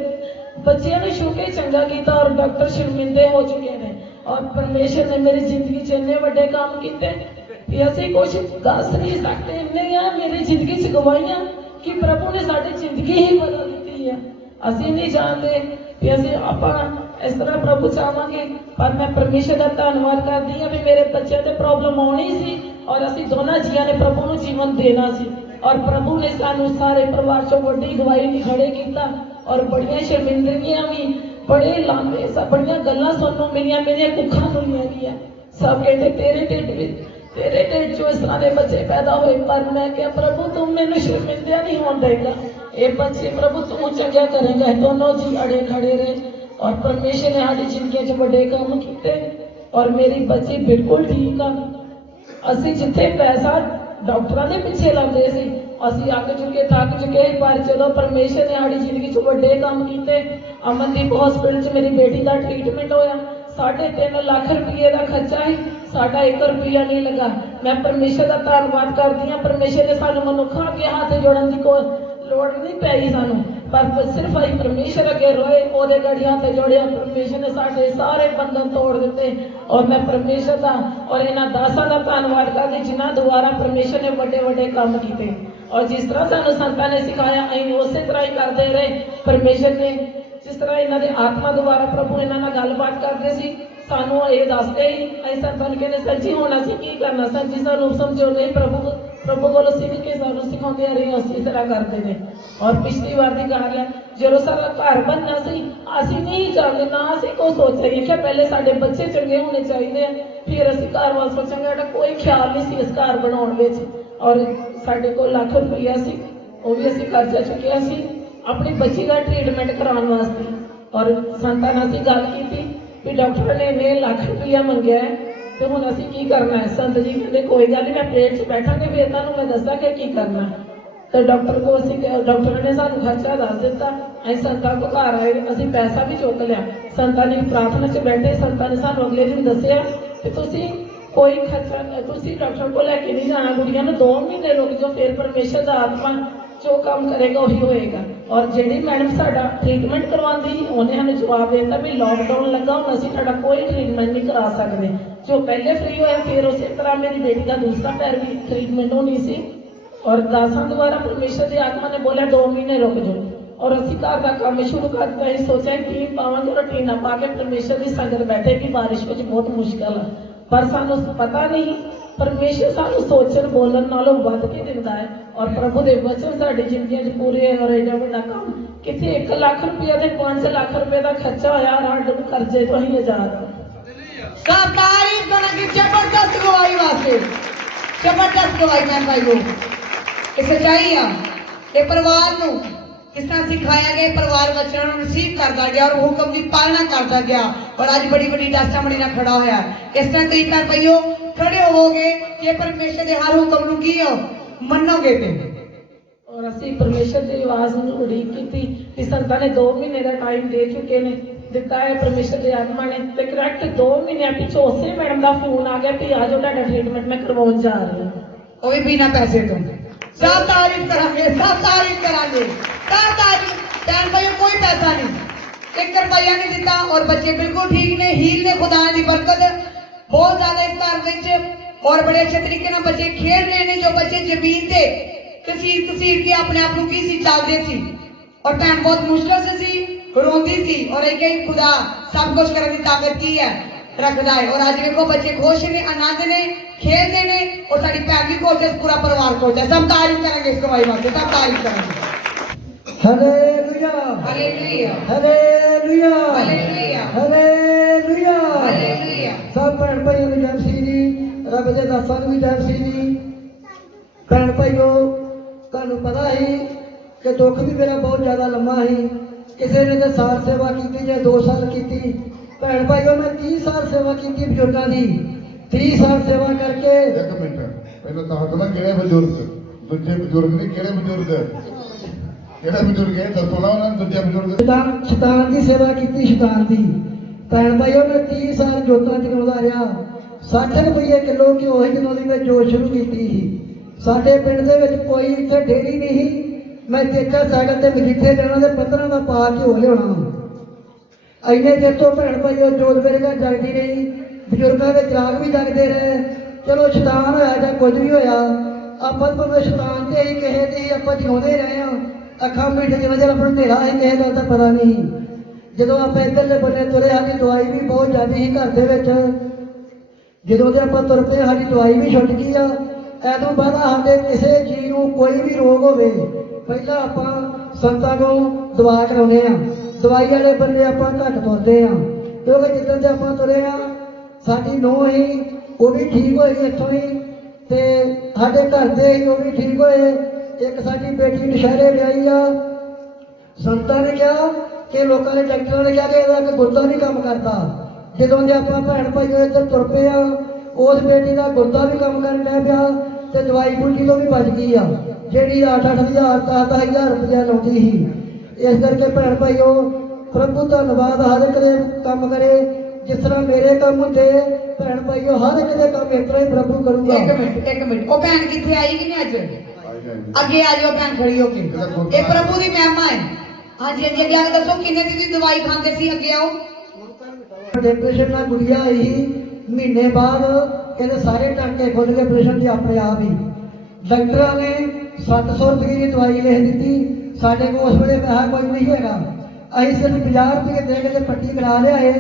ਬੱਚਿਆਂ ਨੂੰ ਛੂ ਕੇ ਚੰਗਾ ਕੀਤਾ ਔਰ ਡਾਕਟਰ ਸ਼ਰਮਿੰਦੇ ਹੋ ਚੁੱਕੇ ਨੇ ਔਰ ਪਰਮੇਸ਼ਰ ਨੇ ਮੇਰੀ ਜ਼ਿੰਦਗੀ 'ਚ ਇੰਨੇ ਵੱਡੇ ਕੰਮ ਕੀਤੇ ਕਿ ਅਸੀਂ ਕੁਝ ਦੱਸ ਨਹੀਂ ਸਕਦੇ। ਇੰਨੇ ਆ ਮੇਰੀ ਜ਼ਿੰਦਗੀ 'ਚ ਗਵਾਹੀਆਂ ਕਿ ਪ੍ਰਭੂ ਨੇ ਸਾਡੀ ਜ਼ਿੰਦਗੀ ਹੀ ਬਦਲ ਦਿੱਤੀ ਹੈ। ਅਸੀਂ ਨਹੀਂ ਜਾਣਦੇ ਕਿ ਅਸੀਂ ਆਪਾਂ ਇਸ ਤਰ੍ਹਾਂ ਪ੍ਰਭੂ ਚਾਹਾਂਗੇ, ਪਰ ਮੈਂ ਪਰਮੇਸ਼ਰ ਦਾ ਧੰਨਵਾਦ ਕਰਦੀ ਹਾਂ ਵੀ ਮੇਰੇ ਬੱਚਿਆਂ ਤੇ ਪ੍ਰੋਬਲਮ ਆਉਣੀ ਸੀ ਔਰ ਅਸੀਂ ਦੋਨਾਂ ਜੀਆਂ ਨੇ ਪ੍ਰਭੂ ਨੂੰ ਜੀਵਨ ਦੇਣਾ ਸੀ ਔਰ ਪ੍ਰਭੂ ਨੇ ਸਾਨੂੰ ਸਾਰੇ ਪਰਿਵਾਰ 'ਚੋਂ ਵੱਡੀ ਗਵਾਹੀ ਲਈ ਖੜੇ ਕੀਤਾ ਔਰ ਬੜੀਆਂ ਸ਼ਰਮਿੰਦਗੀਆਂ ਵੀ, ਬੜੇ ਲਾਂਭੇ, ਬੜੀਆਂ ਗੱਲਾਂ ਸੁਣਨ ਨੂੰ ਮਿਲੀਆਂ, ਮੇਰੀਆਂ ਕੁੱਖਾਂ ਨੂੰ ਮਿਲੀਆਂ। ਸਭ ਕਹਿੰਦੇ ਤੇਰੇ ਢਿੱਡ 'ਚੋਂ ਇਸ ਤਰ੍ਹਾਂ ਦੇ ਬੱਚੇ ਪੈਦਾ ਹੋਏ, ਪਰ ਮੈਂ ਕਿਹਾ ਪ੍ਰਭੂ ਤੂੰ ਮੈਨੂੰ ਸ਼ਰਮਿੰਦਾ ਨਹੀਂ ਹੋਣ ਦੇਗਾ। ਇਹ ਬੱਚੇ ਪ੍ਰਭੂ ਤੂੰ ਚੰਗਾ ਕਰੇਗਾ। ਦੋਨੋਂ ਜੀ ਅੜੇ ਖੜੇ ਰਹੇ ਔਰ ਪਰਮੇਸ਼ਰ ਨੇ ਸਾਡੀ ਜ਼ਿੰਦਗੀ 'ਚ ਵੱਡੇ ਕੰਮ ਕੀਤੇ ਔਰ ਮੇਰੀ ਬੱਚੀ ਬਿਲਕੁਲ ਠੀਕ ਆ। ਅਸੀਂ ਜਿੱਥੇ ਪੈਸਾ ਡਾਕਟਰਾਂ ਦੇ ਪਿੱਛੇ ਲਾਉਂਦੇ ਸੀ, ਅਸੀਂ ਅੱਕ ਚੁੱਕੇ, ਥੱਕ ਚੁੱਕੇ, ਪਰ ਚਲੋ ਪਰਮੇਸ਼ਰ ਨੇ ਸਾਡੀ ਜ਼ਿੰਦਗੀ 'ਚ ਵੱਡੇ ਕੰਮ ਕੀਤੇ। ਅਮਨਦੀਪ ਹਸਪੀਟਲ 'ਚ ਮੇਰੀ ਬੇਟੀ ਦਾ ਟ੍ਰੀਟਮੈਂਟ ਹੋਇਆ, 3.5 ਲੱਖ ਰੁਪਏ ਦਾ ਖਰਚਾ ਹੀ, ਸਾਡਾ 1 ਰੁਪਿਆ ਨਹੀਂ ਲੱਗਾ। ਮੈਂ ਪਰਮੇਸ਼ਰ ਦਾ ਧੰਨਵਾਦ ਕਰਦੀ ਹਾਂ। ਪਰਮੇਸ਼ਰ ਨੇ ਸਾਨੂੰ ਮਨੁੱਖਾਂ ਅੱਗੇ ਹੱਥ ਜੋੜਨ ਦੀ ਕੋਈ ਲੋੜ ਨਹੀਂ ਪਈ ਸਾਨੂੰ, ਪਰ ਸਿਰਫ ਅਸੀਂ ਪਰਮੇਸ਼ਰ ਅੱਗੇ ਰੋਏ, ਉਹਦੇ ਗੜੀ ਹੱਥ ਜੋੜਿਆ। ਪਰਮੇਸ਼ਰ ਨੇ ਸਾਡੇ ਸਾਰੇ ਬੰਧਨ ਤੋੜ ਦਿੱਤੇ ਔਰ ਮੈਂ ਪਰਮੇਸ਼ਰ ਦਾ ਔਰ ਇਹਨਾਂ ਦਾਸਾਂ ਦਾ ਧੰਨਵਾਦ ਕਰਦੀ ਜਿਨ੍ਹਾਂ ਦੁਆਰਾ ਪਰਮੇਸ਼ਰ ਨੇ ਵੱਡੇ ਵੱਡੇ ਕੰਮ ਕੀਤੇ ਔਰ ਜਿਸ ਤਰ੍ਹਾਂ ਸਾਨੂੰ ਸੰਤਾਂ ਨੇ ਸਿਖਾਇਆ ਅਸੀਂ ਉਸੇ ਤਰ੍ਹਾਂ ਹੀ ਕਰਦੇ ਰਹੇ। ਪਰਮੇਸ਼ਰ ਨੇ ਜਿਸ ਤਰ੍ਹਾਂ ਇਹਨਾਂ ਦੇ ਆਤਮਾ ਦੁਆਰਾ ਪ੍ਰਭੂ ਇਹਨਾਂ ਨਾਲ ਗੱਲਬਾਤ ਕਰਦੇ ਸੀ, ਸਾਨੂੰ ਇਹ ਦੱਸਦੇ ਹੀ ਅਸੀਂ ਸੰਤਾਂ ਨੂੰ ਕਹਿੰਦੇ ਸਰ ਜੀ ਹੁਣ ਅਸੀਂ ਕੀ ਕਰਨਾ, ਸਰ ਜੀ ਸਾਨੂੰ ਸਮਝੋ ਨਹੀਂ, ਪ੍ਰਭੂ ਕੋਲੋਂ ਸਿੱਖ ਕੇ ਸਾਨੂੰ ਸਿਖਾਉਂਦੇ ਰਹੇ, ਅਸੀਂ ਇਸ ਤਰ੍ਹਾਂ ਕਰਦੇ ਨੇ। ਔਰ ਪਿਛਲੀ ਵਾਰ ਦੀ ਗੱਲ ਹੈ ਜਦੋਂ ਸਾਡਾ ਘਰ ਬਣਨਾ ਸੀ, ਅਸੀਂ ਨਹੀਂ ਚਾਹੁੰਦੇ ਨਾ ਅਸੀਂ ਕੋਈ ਸੋਚਿਆ ਕਿ ਪਹਿਲੇ ਸਾਡੇ ਬੱਚੇ ਚੰਗੇ ਹੋਣੇ ਚਾਹੀਦੇ ਆ, ਫਿਰ ਅਸੀਂ ਘਰ ਵੱਲ ਸੋਚਾਂਗੇ। ਸਾਡਾ ਕੋਈ ਖਿਆਲ ਨਹੀਂ ਸੀ ਇਸ ਘਰ ਬਣਾਉਣ ਵਿੱਚ ਔਰ ਸਾਡੇ ਕੋਲ ਲੱਖ ਰੁਪਈਆ ਸੀ, ਉਹ ਵੀ ਅਸੀਂ ਕਰਜ਼ਾ ਚੁੱਕਿਆ ਸੀ ਆਪਣੀ ਬੱਚੀ ਦਾ ਟ੍ਰੀਟਮੈਂਟ ਕਰਾਉਣ ਵਾਸਤੇ ਔਰ ਸੰਤਾਂ ਨਾਲ ਅਸੀਂ ਗੱਲ ਕੀਤੀ ਵੀ ਡਾਕਟਰ ਨੇ ਇੰਨੇ ਲੱਖ ਰੁਪਈਆ ਮੰਗਿਆ ਹੈ ਤੇ ਹੁਣ ਅਸੀਂ ਕੀ ਕਰਨਾ ਹੈ। ਸੰਤ ਜੀ ਕਹਿੰਦੇ ਕੋਈ ਗੱਲ ਨਹੀਂ, ਮੈਂ ਪਲੇਟ 'ਚ ਬੈਠਾਂਗੇ ਫਿਰ ਤੁਹਾਨੂੰ ਮੈਂ ਦੱਸਾਂਗਾ ਕੀ ਕਰਨਾ। ਤੇ ਡਾਕਟਰ ਨੇ ਸਾਨੂੰ ਖਰਚਾ ਦੱਸ ਦਿੱਤਾ। ਅਸੀਂ ਸੰਤਾਂ ਕੋਲ ਘਰ ਆਏ, ਅਸੀਂ ਪੈਸਾ ਵੀ ਚੁੱਕ ਲਿਆ। ਸੰਤਾਂ ਨੇ ਪ੍ਰਾਰਥਨਾ 'ਚ ਬੈਠੇ, ਸੰਤਾਂ ਨੇ ਸਾਨੂੰ ਅਗਲੇ ਦਿਨ ਦੱਸਿਆ ਕਿ ਤੁਸੀਂ ਕੋਈ ਖਰਚਾ ਤੁਸੀਂ ਡਾਕਟਰ ਕੋਲ ਲੈ ਕੇ ਨਹੀਂ ਜਾਣਾ, ਕੁੜੀਆਂ ਨੂੰ 2 ਮਹੀਨੇ ਰੁਕ ਜਾਓ, ਫਿਰ ਪਰਮੇਸ਼ਰ ਦਾ ਆਤਮਾ ਜੋ ਕੰਮ ਕਰੇਗਾ ਉਹੀ ਹੋਏਗਾ। ਔਰ ਜਿਹੜੀ ਮੈਡਮ ਸਾਡਾ ਟ੍ਰੀਟਮੈਂਟ ਕਰਵਾਉਂਦੀ ਸੀ ਉਹਨੇ ਸਾਨੂੰ ਜਵਾਬ ਦੇ ਦਿੱਤਾ ਵੀ ਲੋਕਡਾਊਨ ਲੱਗਾ, ਹੁਣ ਅਸੀਂ ਤੁਹਾਡਾ ਕੋਈ ਟ੍ਰੀਟਮੈਂਟ ਨਹੀਂ ਕਰਾ ਸਕਦੇ। ਜੋ ਪਹਿਲੇ ਫ੍ਰੀ ਹੋਇਆ ਫਿਰ ਉਸੇ ਤਰ੍ਹਾਂ ਮੇਰੀ ਬੇਟੀ ਦਾ ਦੂਸਰਾ ਪੈਰ ਵੀ ਟ੍ਰੀਟਮੈਂਟ ਹੋਣੀ ਸੀ ਔਰ ਦਾਸਾਂ ਦੁਆਰਾ ਪਰਮੇਸ਼ਰ ਦੀ ਆਤਮਾ ਨੇ ਬੋਲਿਆ 2 ਮਹੀਨੇ ਰੁਕ ਜਾਓ ਔਰ ਅਸੀਂ ਘਰ ਦਾ ਕੰਮ ਸ਼ੁਰੂ ਕਰ ਦਿੱਤਾ। ਅਸੀਂ ਸੋਚਿਆ ਕਿ ਪਾਵਾਂਗੇ ਰੋਟੀਨਾ ਪਾ ਕੇ ਪਰਮੇਸ਼ਰ ਦੀ ਸੰਗਤ ਬੈਠੇਗੀ, ਬਾਰਿਸ਼ ਵਿੱਚ ਬਹੁਤ ਮੁਸ਼ਕਲ ਹੈ, ਪਰ ਸਾਨੂੰ ਪਤਾ ਨਹੀਂ ਪਰਮੇਸ਼ਰ ਸਾਨੂੰ ਸੋਚਣ ਬੋਲਣ ਨਾਲੋਂ ਵੱਧ ਕੇ ਦਿੰਦਾ ਹੈ ਔਰ ਪ੍ਰਭੂ ਦੇ ਵਚਨ ਸਾਡੀ ਜ਼ਿੰਦਗੀਆਂ 'ਚ ਪੂਰੇ ਹੋਏ ਔਰ ਇਹਦਾ ਵੱਡਾ ਕੰਮ ਕਿਤੇ 1 ਲੱਖ ਰੁਪਏ ਦੇ 5 ਲੱਖ ਰੁਪਏ ਦਾ ਖਰਚਾ ਹੋਇਆ ਰਾਡ ਨੂੰ ਕਰਜ਼ੇ ਤੋਂ ਹੀ ਆਜ਼ਾਦ। सब तारीफ करेंगे जबरदस्त गवाही वास्ते, जबरदस्त गवाही मैं भाईओ ये सच्चाई आ। ये परिवार नूं किस तरह सिखाया गया, परिवार बच्चों को रिसीव करता गया और हुक्म की पालना करता गया और अज बड़ी बड़ी दास्तां बड़ी नाल खड़ा होया। इस तरह कई बार भाईओ खड़े होवोगे कि परमेश्वर के हर हुक्म नूं की मन्नोगे पे और ਅਸੀਂ ਪਰਮੇਸ਼ਰ ਦੀ ਆਵਾਜ਼ ਨੂੰ ਉਡੀਕ ਕੀਤੀ ਕਿ ਸੰਤਾਂ ਨੇ 2 ਮਹੀਨੇ ਦਾ ਟਾਈਮ ਦੇ ਚੁੱਕੇ ਨੇ, ਦਿੱਤਾ ਹੈ ਪਰਮੇਸ਼ਰ ਦੀ ਆਤਮਾ ਨੇ ਤੇ ਕਰੈਕਟ 2 ਮਹੀਨਿਆਂ ਪਿੱਛੋਂ ਉਸੇ ਮੈਡਮ ਦਾ ਫੋਨ ਆ ਗਿਆ ਵੀ ਆ ਜਾਓ ਤੁਹਾਡਾ ਟ੍ਰੀਟਮੈਂਟ ਮੈਂ ਕਰਵਾਉਣ ਜਾ ਰਹੀ ਹਾਂ, ਉਹ ਵੀ ਬਿਨਾਂ ਪੈਸੇ ਤੋਂ। सब तारीफ करांगे, सब तारीफ करांगे, सब तारीफ। भैन भाई कोई पैसा नहीं, 1 रुपया नहीं दिता और बच्चे बिल्कुल ठीक ने, हील ने, खुदा की बरकत बहुत ज्यादा इस घर में और बड़े अच्छे तरीके से बच्चे खेल रहे हैं। जो बच्चे जमीन से घसीट के अपने आप को की चलते सी और भैन बहुत मुश्किल से सी, रोंदी सी और एक खुदा सब कुछ करने की ताकत की है रखता है। और आज देखो बच्चे खुश ने, आनंद ने, खेलते ने और सारी भैन भी खुश है, पूरा परिवार खुश है। सब तारीफ करेंगे इस कमाई वास्ते, सब तारीफ करेंगे। Hallelujah hallelujah hallelujah hallelujah hallelujah hallelujah. सब भैन भाइयों की जय श्री रब दे दासां नूं भी जय श्री भैन भाइयों ਤੁਹਾਨੂੰ ਪਤਾ ਹੀ ਕਿ ਦੁੱਖ ਵੀ ਮੇਰਾ ਬਹੁਤ ਜ਼ਿਆਦਾ ਲੰਮਾ ਸੀ। ਕਿਸੇ ਨੇ ਤਾਂ ਸਾਲ ਸੇਵਾ ਕੀਤੀ ਜਾਂ 2 ਸਾਲ ਕੀਤੀ। ਭੈਣ ਭਾਈਓ ਮੈਂ 30 ਸਾਲ ਸੇਵਾ ਕੀਤੀ ਬਜ਼ੁਰਗਾਂ ਦੀ। 30 ਸਾਲ ਸੇਵਾ ਕਰਕੇ ਇੱਕ ਮਿੰਟ ਪਹਿਲਾਂ ਤਾਂ ਹਟਣਾ ਕਿਹੜੇ ਬਜ਼ੁਰਗ, ਦੂਜੇ ਬਜ਼ੁਰਗ ਨਹੀਂ, ਕਿਹੜੇ ਬਜ਼ੁਰਗ, ਕਿਹੜੇ ਬਜ਼ੁਰਗ ਹੈ ਦੱਸੋ ਨਾ ਉਹਨਾਂ ਨੂੰ। ਦੂਜੇ ਬਜ਼ੁਰਗ ਸ਼ੈਤਾਨ ਦੀ ਸੇਵਾ ਕੀਤੀ, ਸ਼ੈਤਾਨ ਦੀ। ਭੈਣ ਭਾਈਓ ਮੈਂ 30 ਸਾਲ ਜੋਤਾਂ ਜਗਾਉਂਦਾ ਰਿਹਾ। 60 ਰੁਪਏ ਕਿਲੋ ਘਿਓ ਹੀ ਜਦੋਂ ਦੀ ਮੈਂ ਜੋਤ ਸ਼ੁਰੂ ਕੀਤੀ ਸੀ। ਸਾਡੇ ਪਿੰਡ ਦੇ ਵਿੱਚ ਕੋਈ ਇੱਥੇ ਡੇਅਰੀ ਨਹੀਂ ਸੀ। ਮੈਂ ਦੇਖਿਆ ਸਾਈਕਲ ਤੇ ਮਜੀਠੇ ਜਾਣਾ ਤੇ ਪੱਤਰਾਂ ਦਾ ਪਾ ਘਿਓ ਲਿਆਉਣਾ। ਇੰਨੇ ਚਿਰ ਤੋਂ ਭੈਣ ਭਾਈਓ ਜੋਤ ਮੇਰੇ ਘਰ ਜਗਦੀ ਰਹੀ। ਬਜ਼ੁਰਗਾਂ ਦੇ ਚਿਰਾਗ ਵੀ ਜਗਦੇ ਰਹੇ। ਚਲੋ ਸ਼ੈਤਾਨ ਹੋਇਆ ਜਾਂ ਕੁਝ ਵੀ ਹੋਇਆ, ਆਪਾਂ ਭਾਵੇਂ ਸ਼ੈਤਾਨ ਤੇ ਹੀ ਕਿਸੇ ਦੀ ਆਪਾਂ ਜਿਉਂਦੇ ਰਹੇ ਹਾਂ। ਅੱਖਾਂ ਮੀਟ ਜਿਵੇਂ ਜਦ ਆਪਣਾ ਹਨੇਰਾ ਹੈ, ਕਿਸੇ ਗੱਲ ਦਾ ਪਤਾ ਨਹੀਂ। ਜਦੋਂ ਆਪਾਂ ਇੱਧਰਲੇ ਬੰਨੇ ਤੁਰੇ, ਸਾਡੀ ਦਵਾਈ ਵੀ ਬਹੁਤ ਜ਼ਿਆਦਾ ਸੀ ਘਰ ਦੇ ਵਿੱਚ। ਜਦੋਂ ਦੇ ਆਪਾਂ ਤੁਰ ਪਏ ਸਾਡੀ ਦਵਾਈ ਵੀ ਛੁੱਟ ਗਈ ਆ। ਐਦੋਂ ਬਾਅਦ ਸਾਡੇ ਕਿਸੇ ਚੀਜ਼ ਨੂੰ ਕੋਈ ਵੀ ਰੋਗ ਹੋਵੇ, ਪਹਿਲਾਂ ਆਪਾਂ ਸੰਤਾਂ ਕੋਲ ਦਵਾ ਕਰਾਉਂਦੇ ਆ। ਦਵਾਈ ਵਾਲੇ ਬੰਦੇ ਆਪਾਂ ਘੱਟ ਤੁਰਦੇ ਆ, ਕਿਉਂਕਿ ਜਿੱਦਾਂ ਦੇ ਆਪਾਂ ਤੁਰੇ ਆ ਸਾਡੀ ਨੂੰਹ ਹੀ ਉਹ ਵੀ ਠੀਕ ਹੋਈ ਇੱਥੋਂ ਹੀ, ਤੇ ਸਾਡੇ ਘਰ ਦੇ ਹੀ ਉਹ ਵੀ ਠੀਕ ਹੋਏ। ਇੱਕ ਸਾਡੀ ਬੇਟੀ ਨਸ਼ਹਿਰੇ ਵਿਆਹੀ ਆ। ਸੰਤਾਂ ਨੇ ਕਿਹਾ ਕਿ ਲੋਕਾਂ ਨੇ, ਡਾਕਟਰਾਂ ਨੇ ਕਿਹਾ ਕਿ ਇਹਦਾ ਕਿ ਗੁਰਦਾ ਨਹੀਂ ਕੰਮ ਕਰਦਾ। ਜਦੋਂ ਦੇ ਆਪਾਂ ਭੈਣ ਭਾਈਓ ਇੱਧਰ ਤੁਰ ਪਏ ਆ, ਉਸ ਬੇਟੀ ਦਾ ਗੁਰਦਾ ਵੀ ਕੰਮ ਕਰਨ ਲੱਗ ਪਿਆ ਤੇ ਦਵਾਈ ਬੂਟੀ ਤੋਂ ਵੀ ਬਚ ਗਈ ਆ, ਜਿਹੜੀ 8-8 ਹਜ਼ਾਰ 10-10 ਰੁਪਇਆ ਲਾਉਂਦੀ ਸੀ। ਇਸ ਕਰਕੇ ਭੈਣ ਭਾਈਓ ਪ੍ਰਭੂ ਧੰਨਵਾਦ, ਹਰ ਇੱਕ ਦੇ ਕੰਮ ਕਰੇ ਜਿਸ ਤਰ੍ਹਾਂ ਮੇਰੇ ਕੰਮ ਹੁੰਦੇ। ਭੈਣ ਭਾਈਓ ਹਰ ਇੱਕ ਦੇ ਕੰਮ ਇਸ ਤਰ੍ਹਾਂ ਹੀ ਪ੍ਰਭੂ ਕਰੂਗਾ। ਇੱਕ ਮਿੰਟ ਉਹ ਭੈਣ ਕਿੱਥੇ ਆਈ ਕਿ ਨਹੀਂ ਅੱਜ? ਅੱਗੇ ਆ ਜਾਓ ਭੈਣ ਖੜੀ ਹੋ ਕੇ। ਇਹ ਪ੍ਰਭੂ ਦੀ ਮਹਿਮਾ ਹੈ। ਹਾਂਜੀ ਹਾਂਜੀ ਅੱਗੇ ਆ ਕੇ ਦੱਸੋ ਕਿੰਨੇ ਦੀ ਤੁਸੀਂ ਦਵਾਈ ਖਾਂਦੇ ਸੀ? ਅੱਗੇ ਆਓ। ਡਿਪਰੈਸ਼ਨ ਨਾਲ ਗੁੜੀਆ ਆਈ, ਮਹੀਨੇ ਬਾਅਦ ਇਹਦੇ ਸਾਰੇ ਟਾਂਕੇ ਖੁੱਲ ਗਏ ਆਪਰੇਸ਼ਨ ਦੀ ਆਪਣੇ ਆਪ ਹੀ। ਡਾਕਟਰਾਂ ਨੇ 700 ਰੁਪਏ ਦੀ ਦਵਾਈ ਲਿਖ ਦਿੱਤੀ। ਸਾਡੇ ਕੋਲ ਉਸ ਵੇਲੇ ਪੈਸਾ ਕੋਈ ਨਹੀਂ ਹੈਗਾ। ਅਸੀਂ ਸਿਰਫ 50 ਰੁਪਏ ਦੇ ਕੇ ਤੇ ਪੱਟੀ ਕਰਾ ਲਿਆਏ।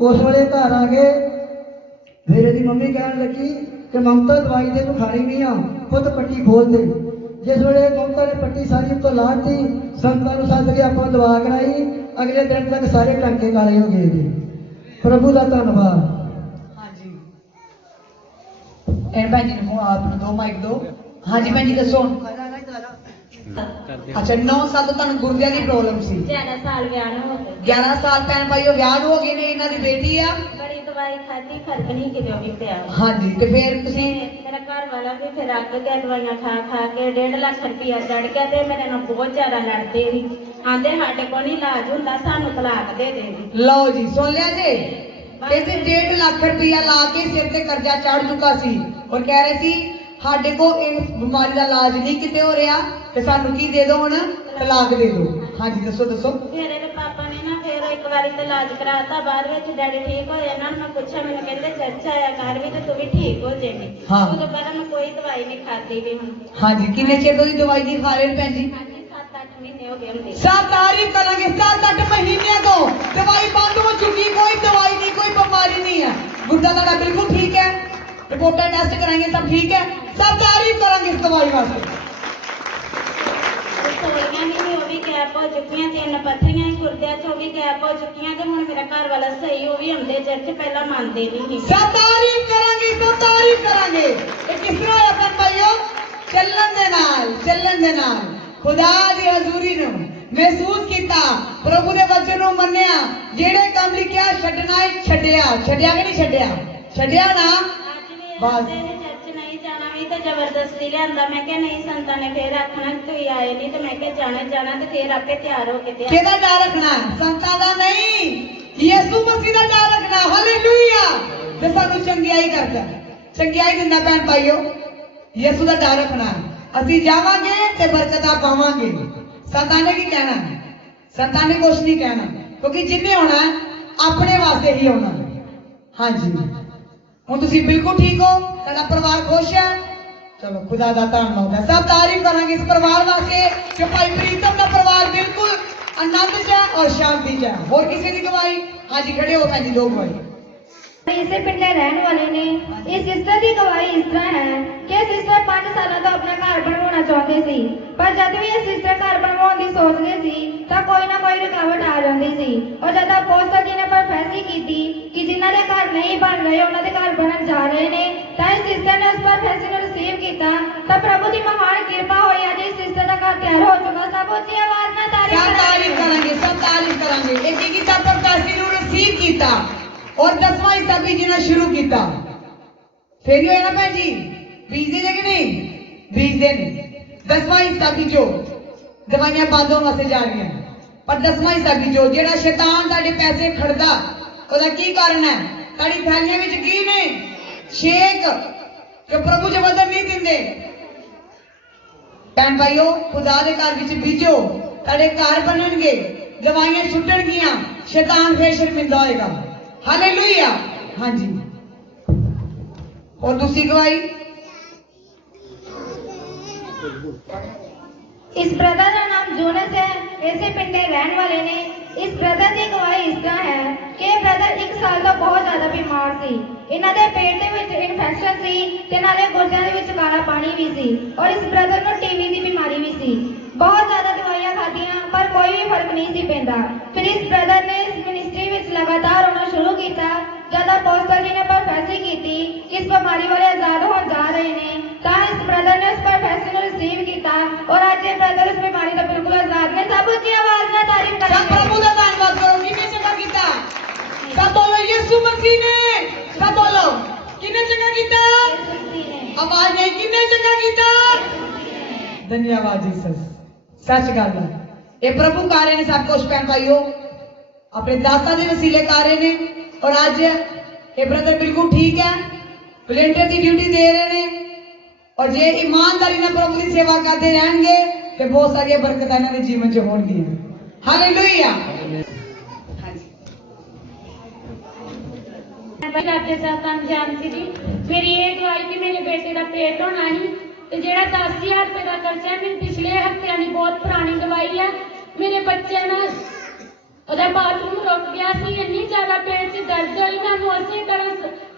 ਉਸ ਵੇਲੇ ਘਰ ਆ ਗਏ, ਫਿਰ ਇਹਦੀ ਮੰਮੀ ਕਹਿਣ ਲੱਗੀ ਕਿ ਮਮਤਾ ਦਵਾਈ ਦੇ ਤੂੰ ਖਾਣੀ ਨਹੀਂ ਆ, ਖੁਦ ਪੱਟੀ ਖੋਲ ਦੇ। ਜਿਸ ਵੇਲੇ ਮਮਤਾ ਨੇ ਪੱਟੀ ਸਾਰੀ ਉੱਤੋਂ ਲਾਹਤੀ, ਸੰਤਾਂ ਨੂੰ ਸੱਦ ਕੇ ਆਪਾਂ ਦਵਾ ਕਰਾਈ। ਅਗਲੇ ਦਿਨ ਤੱਕ ਸਾਰੇ ਟਾਂਕੇ ਕਾਲੇ ਹੋ ਗਏ ਜੀ। ਪ੍ਰਭੂ ਦਾ ਧੰਨਵਾਦ। ਹਾਂਜੀ ਇਹ ਭੈਣ ਜੀ ਨੂੰ ਆਪ ਨੂੰ ਦੋ ਮਾਈਕ ਦੋ। ਹਾਂਜੀ ਭੈਣ ਜੀ ਦੱਸੋ। ਅੱਛਾ 9 ਸਾਲ ਤੋਂ ਤੁਹਾਨੂੰ ਗੁਰਦਿਆਂ ਦੀ ਪ੍ਰੋਬਲਮ ਸੀ। 11 ਸਾਲ ਵਿਆਹ ਨੂੰ ਹੋ ਗਏ। 11 ਸਾਲ ਭੈਣ ਭਾਈਓ ਵਿਆਹ ਨੂੰ ਹੋ ਗਏ ਨੇ। ਇਹਨਾਂ ਦੀ ਬੇਟੀ ਆ। ਬੜੀ ਦਵਾਈ ਖਾਧੀ, ਫਰਕ ਨਹੀਂ ਕਿਤੇ ਵੀ ਪਿਆ। ਹਾਂਜੀ ਤੇ ਫਿਰ ਤੁਸੀਂ? ਮੇਰਾ ਘਰ ਵਾਲਾ ਵੀ ਫਿਰ ਅੱਕ ਗਿਆ ਦਵਾਈਆਂ ਖਾ ਖਾ ਕੇ। 1.5 ਲੱਖ ਰੁਪਇਆ ਚੜ ਗਿਆ ਤੇ ਮੇਰੇ ਨਾਲ ਬਹੁਤ ਜ਼ਿਆਦਾ ਲੜਦੇ ਸੀ। ਆਂਦੇ ਸਾਡੇ ਕੋਲ ਨਹੀਂ ਇਲਾਜ ਹੁੰਦਾ, ਸਾਨੂੰ ਤਲਾਕ ਦੇ ਦੇ। ਲਓ ਜੀ ਸੁਣ ਲਿਆ ਜੀ। ਇਹਦੇ 1.5 ਲੱਖ ਰੁਪਇਆ ਲਾ ਕੇ ਸਿਰ ਤੇ ਕਰਜ਼ਾ ਚੜ ਚੁੱਕਾ ਸੀ ਔਰ ਕਹਿ ਰਹੇ ਸੀ ਸਾਡੇ ਕੋਲ ਇਸ ਬਿਮਾਰੀ ਦਾ ਇਲਾਜ ਨਹੀਂ ਕਿਤੇ ਹੋ ਰਿਹਾ ਤੇ ਸਾਨੂੰ ਕੀ ਦੇ ਦਿਓ, ਹੁਣ ਤਲਾਕ ਦੇ ਦਿਓ। ਹਾਂਜੀ ਦੱਸੋ ਦੱਸੋ। ਫਿਰ ਇਹਦੇ ਪਾਪਾ ਨੇ ਨਾ ਫਿਰ ਇੱਕ ਵਾਰੀ ਤਾਂ ਇਲਾਜ ਕਰਾਤਾ। ਬਾਅਦ ਵਿੱਚ ਡੈਡੀ ਠੀਕ ਹੋਏ। ਇਹਨਾਂ ਨੂੰ ਮੈਂ ਪੁੱਛਿਆ, ਮੈਨੂੰ ਕਹਿੰਦੇ ਚਰਚ ਆਇਆ ਕਰ ਵੀ ਤੇ ਤੂੰ ਵੀ ਠੀਕ ਹੋ ਜਾਏਂਗੀ। ਹਾਂ। ਉਦੋਂ ਬਾਅਦ ਮੈਂ ਕੋਈ ਦਵਾਈ ਨਹੀਂ ਖਾਦੀ ਵੀ ਹੁਣ। ਹਾਂਜੀ ਕਿੰਨੇ ਚਿਰ ਤੋਂ ਦੀ ਦਵਾਈ ਨਹੀਂ ਖਾ ਰਹੇ ਭੈਣ ਜੀ? ਹਾਂਜੀ 7-8 ਮਹੀਨੇ ਹੋ ਗਏ ਹੁੰਦੇ। ਸਭ ਤਾਰੀਫ ਕਰਾਂਗੇ। 7-8 ਮਹੀਨਿਆਂ ਤੋਂ ਦਵਾਈ ਬੰਦ ਹੋ ਚੁੱਕੀ। ਕੋਈ ਦਵਾਈ ਨਹੀਂ, ਕੋਈ ਬਿਮਾਰੀ ਨਹੀਂ ਹੈ। ਗੁਰਦਾ ਤੁਹਾਡਾ ਬਿਲਕੁਲ ਠੀਕ ਹੈ। ਰਿਪੋਰਟਾਂ ਟੈਸਟ ਕਰਾਂਗੇ, ਸਭ ਠੀਕ ਹੈ। ਸਭ ਤਾਰੀਫ ਕਰਾਂਗੇ ਇਸ ਦਵਾਈ ਵਾਸਤੇ। ਸੋਲੀਆਂ ਵੀ ਉਹ ਵੀ ਗੈਪ ਹੋ ਚੁੱਕੀਆਂ, 3 ਪੱਥਰੀਆਂ ਹੀ ਗੁਰਦਿਆਂ 'ਚ ਉਹ ਵੀ ਗੈਪ ਹੋ ਚੁੱਕੀਆਂ ਤੇ ਹੁਣ ਮੇਰਾ ਘਰ ਵਾਲਾ ਸਹੀ, ਉਹ ਵੀ ਆਉਂਦੇ ਚਰਚ, ਪਹਿਲਾਂ ਮੰਨਦੇ ਨਹੀਂ ਸੀ। ਸਭ ਤਾਰੀਫ ਕਰਾਂਗੇ, ਸਭ ਤਾਰੀਫ ਕਰਾਂਗੇ। ਇਹ ਕਿਸ ਤਰ੍ਹਾਂ ਹੋਇਆ ਭੈਣ ਭਾਈਓ? ਚੱਲਣ ਦੇ ਨਾਲ, ਚੱਲਣ ਦੇ ਨਾਲ ਖੁਦਾ ਦੀ ਹਜ਼ੂਰੀ ਨੂੰ ਮਹਿਸੂਸ ਕੀਤਾ, ਪ੍ਰਭੂ ਦੇ ਵਚਨ ਨੂੰ ਮੰਨਿਆ। ਜਿਹੜੇ ਕੰਮ ਲਿਖਿਆ ਛੱਡਣਾ ਹੈ ਛੱਡਿਆ। ਛੱਡਿਆ ਕਿ ਨਹੀਂ ਛੱਡਿਆ? ਛੱਡਿਆ ਨਾ। ਅੱਜ ਵੀ ਆਉਂਦੇ ਨੇ ਚਰਚ, ਨਹੀਂ ਜਾਣਾ ਵੀ ਤੇ ਜ਼ਬਰਦਸਤੀ ਲਿਆਂਦਾ। ਮੈਂ ਕਿਹਾ ਨਹੀਂ, ਸੰਤਾਂ ਨੇ ਫੇਰ ਆਖਣਾ ਤੁਸੀਂ ਆਏ ਨਹੀਂ ਤੇ ਮੈਂ ਕਿਹਾ ਜਾਣਾ ਤੇ ਫੇਰ ਆਪੇ ਤਿਆਰ ਹੋ ਕੇ ਤੇ ਕਿਹਦਾ ਡਰ ਰੱਖਣਾ? ਸੰਤਾਂ ਦਾ ਨਹੀਂ, ਯਿਸੂ ਮਸੀਹ ਦਾ ਡਰ ਰੱਖਣਾ। ਹਾਲੇਲੂਇਆ। ਤੇ ਸਾਨੂੰ ਚੰਗਿਆਈ ਕਰਦਾ, ਚੰਗਿਆਈ ਦਿੰਦਾ ਭੈਣ ਭਾਈਓ। ਯਿਸੂ ਦਾ ਡਰ ਰੱਖਣਾ। ਅਸੀਂ ਜਾਵਾਂਗੇ ਤੇ ਬਰਕਤਾਂ ਪਾਵਾਂਗੇ। ਸੰਤਾਂ ਨੇ ਕੀ ਕਹਿਣਾ? ਸੰਤਾਂ ਨੇ ਕੁਛ ਨਹੀਂ ਕਹਿਣਾ, ਕਿਉਂਕਿ ਜਿੰਨੇ ਆਉਣਾ ਆਪਣੇ ਵਾਸਤੇ ਹੀ ਆਉਣਾ। ਹਾਂਜੀ ਹੁਣ ਤੁਸੀਂ ਬਿਲਕੁਲ ਠੀਕ ਹੋ, ਤੁਹਾਡਾ ਪਰਿਵਾਰ ਖੁਸ਼ ਹੈ। ਚਲੋ ਖੁਦਾ ਦਾ ਧੰਨਵਾਦ ਹੈ। ਸਭ ਤਾਰੀਫ ਕਰਾਂਗੇ ਇਸ ਪਰਿਵਾਰ ਵਾਸਤੇ ਕਿ ਭਾਈ ਪ੍ਰੀਤਮ ਦਾ ਪਰਿਵਾਰ ਬਿਲਕੁਲ ਆਨੰਦ 'ਚ ਹੈ ਔਰ ਸ਼ਾਂਤੀ 'ਚ ਹੈ। ਹੋਰ ਕਿਸੇ ਦੀ ਗਵਾਹੀ? ਹਾਂਜੀ ਖੜੇ ਹੋ ਭੈਣ ਜੀ, ਦੋ ਗਵਾਹੀ। ਇਸੇ ਪਿੰਡ ਦੇ ਰਹਿਣ ਵਾਲੇ ਨੇ। ਇਸ ਸਿਸਟਰ ਦੀ ਗਵਾਹੀ ਇਸ ਤਰ੍ਹਾਂ ਹੈ ਕਿ ਸਿਸਟਰ 5 ਸਾਲਾਂ ਤੋਂ ਆਪਣਾ ਘਰ ਬਣਵਾਉਣਾ ਚਾਹੁੰਦੇ ਸੀ, ਪਰ ਜਦ ਵੀ ਇਹ ਸਿਸਟਰ ਘਰ ਬਣਵਾਉਣ ਦੀ ਸੋਚਦੇ ਸੀ ਤਾਂ ਕੋਈ ਨਾ ਕੋਈ ਰੁਕਾਵਟ ਆ ਜਾਂਦੀ ਸੀ। ਔਰ ਜਦ ਅਪੋਸਤਲ ਜੀ ਨੇ ਪ੍ਰੋਫੈਸੀ ਕੀਤੀ ਕਿ ਜਿਨ੍ਹਾਂ ਦੇ ਘਰ ਨਹੀਂ ਬਣ ਰਹੇ ਉਹਨਾਂ ਦੇ ਘਰ ਬਣਨ ਜਾ ਰਹੇ ਨੇ, ਤਾਂ ਇਸ ਸਿਸਟਰ ਨੇ ਉਸ ਪ੍ਰੋਫੈਸੀ ਨੂੰ ਰਿਸੀਵ ਰਿਸੀਵ ਕੀਤਾ ਤਾਂ ਪ੍ਰਭੂ ਦੀ ਮਹਾਨ ਕਿਰਪਾ ਹੋਈ ਅੱਜ ਇਸ ਸਿਸਟਰ ਦਾ ਘਰ ਤਿਆਰ ਹੋ ਚੁੱਕਾ। ਸਭ ਉੱਚੀ ਆਵਾਜ਼ ਨਾਲ तारीफ करेंगे, सब तारीफ करेंगे। एक ही किताब पर पैसे ਨੂੰ रिसीव किया और 10वां हिस्सा भेजना शुरू किया। फिर ही होया ना भैन जी, 20 दिन है कि नहीं? 20 दिन 10वां हिस्सा बीजो, दवाइयां बंद होने वास्ते जा रही हैं, पर 10वां हिस्सा बीजो। जेड़ा शैतान तुहाडे पैसे खड़दा ओदा की कारण है? तुहाडी थैलियां विच की ने? शेक जो प्रभु च वजन नहीं दिंदे। भैन भाइयों, खुदा दे घर विच बीजो, तुहाडे घर बनणगे, दवाइयां छुटणगियां, शैतान फिर शर्मिंदा होएगा। हालेलुया। हाँ जी, और दूसरी गवाही इस ब्रदर का नाम जोनस है, ऐसे पिंड के रहने वाले ने। इस ब्रदर की गवाही इस तरह है कि ब्रदर 1 साल तो बहुत ज्यादा बीमार सी। इन्हां दे पेट दे विच इन्फेक्शन सी ते नाले गुर्दियां दे विच काला पानी भी सी और इस ब्रदर को टीबी की बीमारी भी सी। बहुत ज्यादा दवाइयां खादियां पर कोई भी फर्क नहीं सी पैंदा। फिर इस ब्रदर ने इस मिनिस्ट्री विच लगातार होना शुरू किया। जब अपोस्टल जी ने प्रोफेसी की कि इस बीमारी वाले आजाद हो जा रहे हैं, तो इस ब्रदर ने उस प्रोफेसी को रिसीव किया और आज ये ब्रदर इस बीमारी तो बिल्कुल आजाद ने। सब ऊंची आवाज में तारीफ करें। सब प्रभु का धन्यवाद करो। किने चंगा कीता? सब बोलो यीशु मसीह ने। सब बोलो किने चंगा कीता? आवाज नहीं, किने चंगा कीता? धन्यवाद जीसस। सच गल है, ये प्रभु कर रहे ने सब कुछ। भैन भाइयों, अपने दासा के वसीले कर रहे ने और आज ये ब्रदर बिल्कुल ठीक है, वॉलंटियर की ड्यूटी दे रहे हैं और जे ईमानदारी ਨਾਲ प्रभु की सेवा करते रहेंगे तो बहुत सारी बरकतां इन्हां दे जीवन च होणगियां। हालेलुया। आपके साथ जानसी जी, मेरी ये गवाही कि मेरे बेटे का पेट होना ही तो जो 10,000 रुपए का खर्चा है, मेरे पिछले हफ्ते की बहुत पुरानी गवाही है। मेरे बच्चे ना ਉਹਦਾ ਬਾਥਰੂਮ ਰੁਕ ਗਿਆ ਸੀ, ਇੰਨੀ ਜ਼ਿਆਦਾ ਪੇਟ 'ਚ ਦਰਦ ਹੋਈ। ਮੈਨੂੰ ਉਸੇ ਤਰ੍ਹਾਂ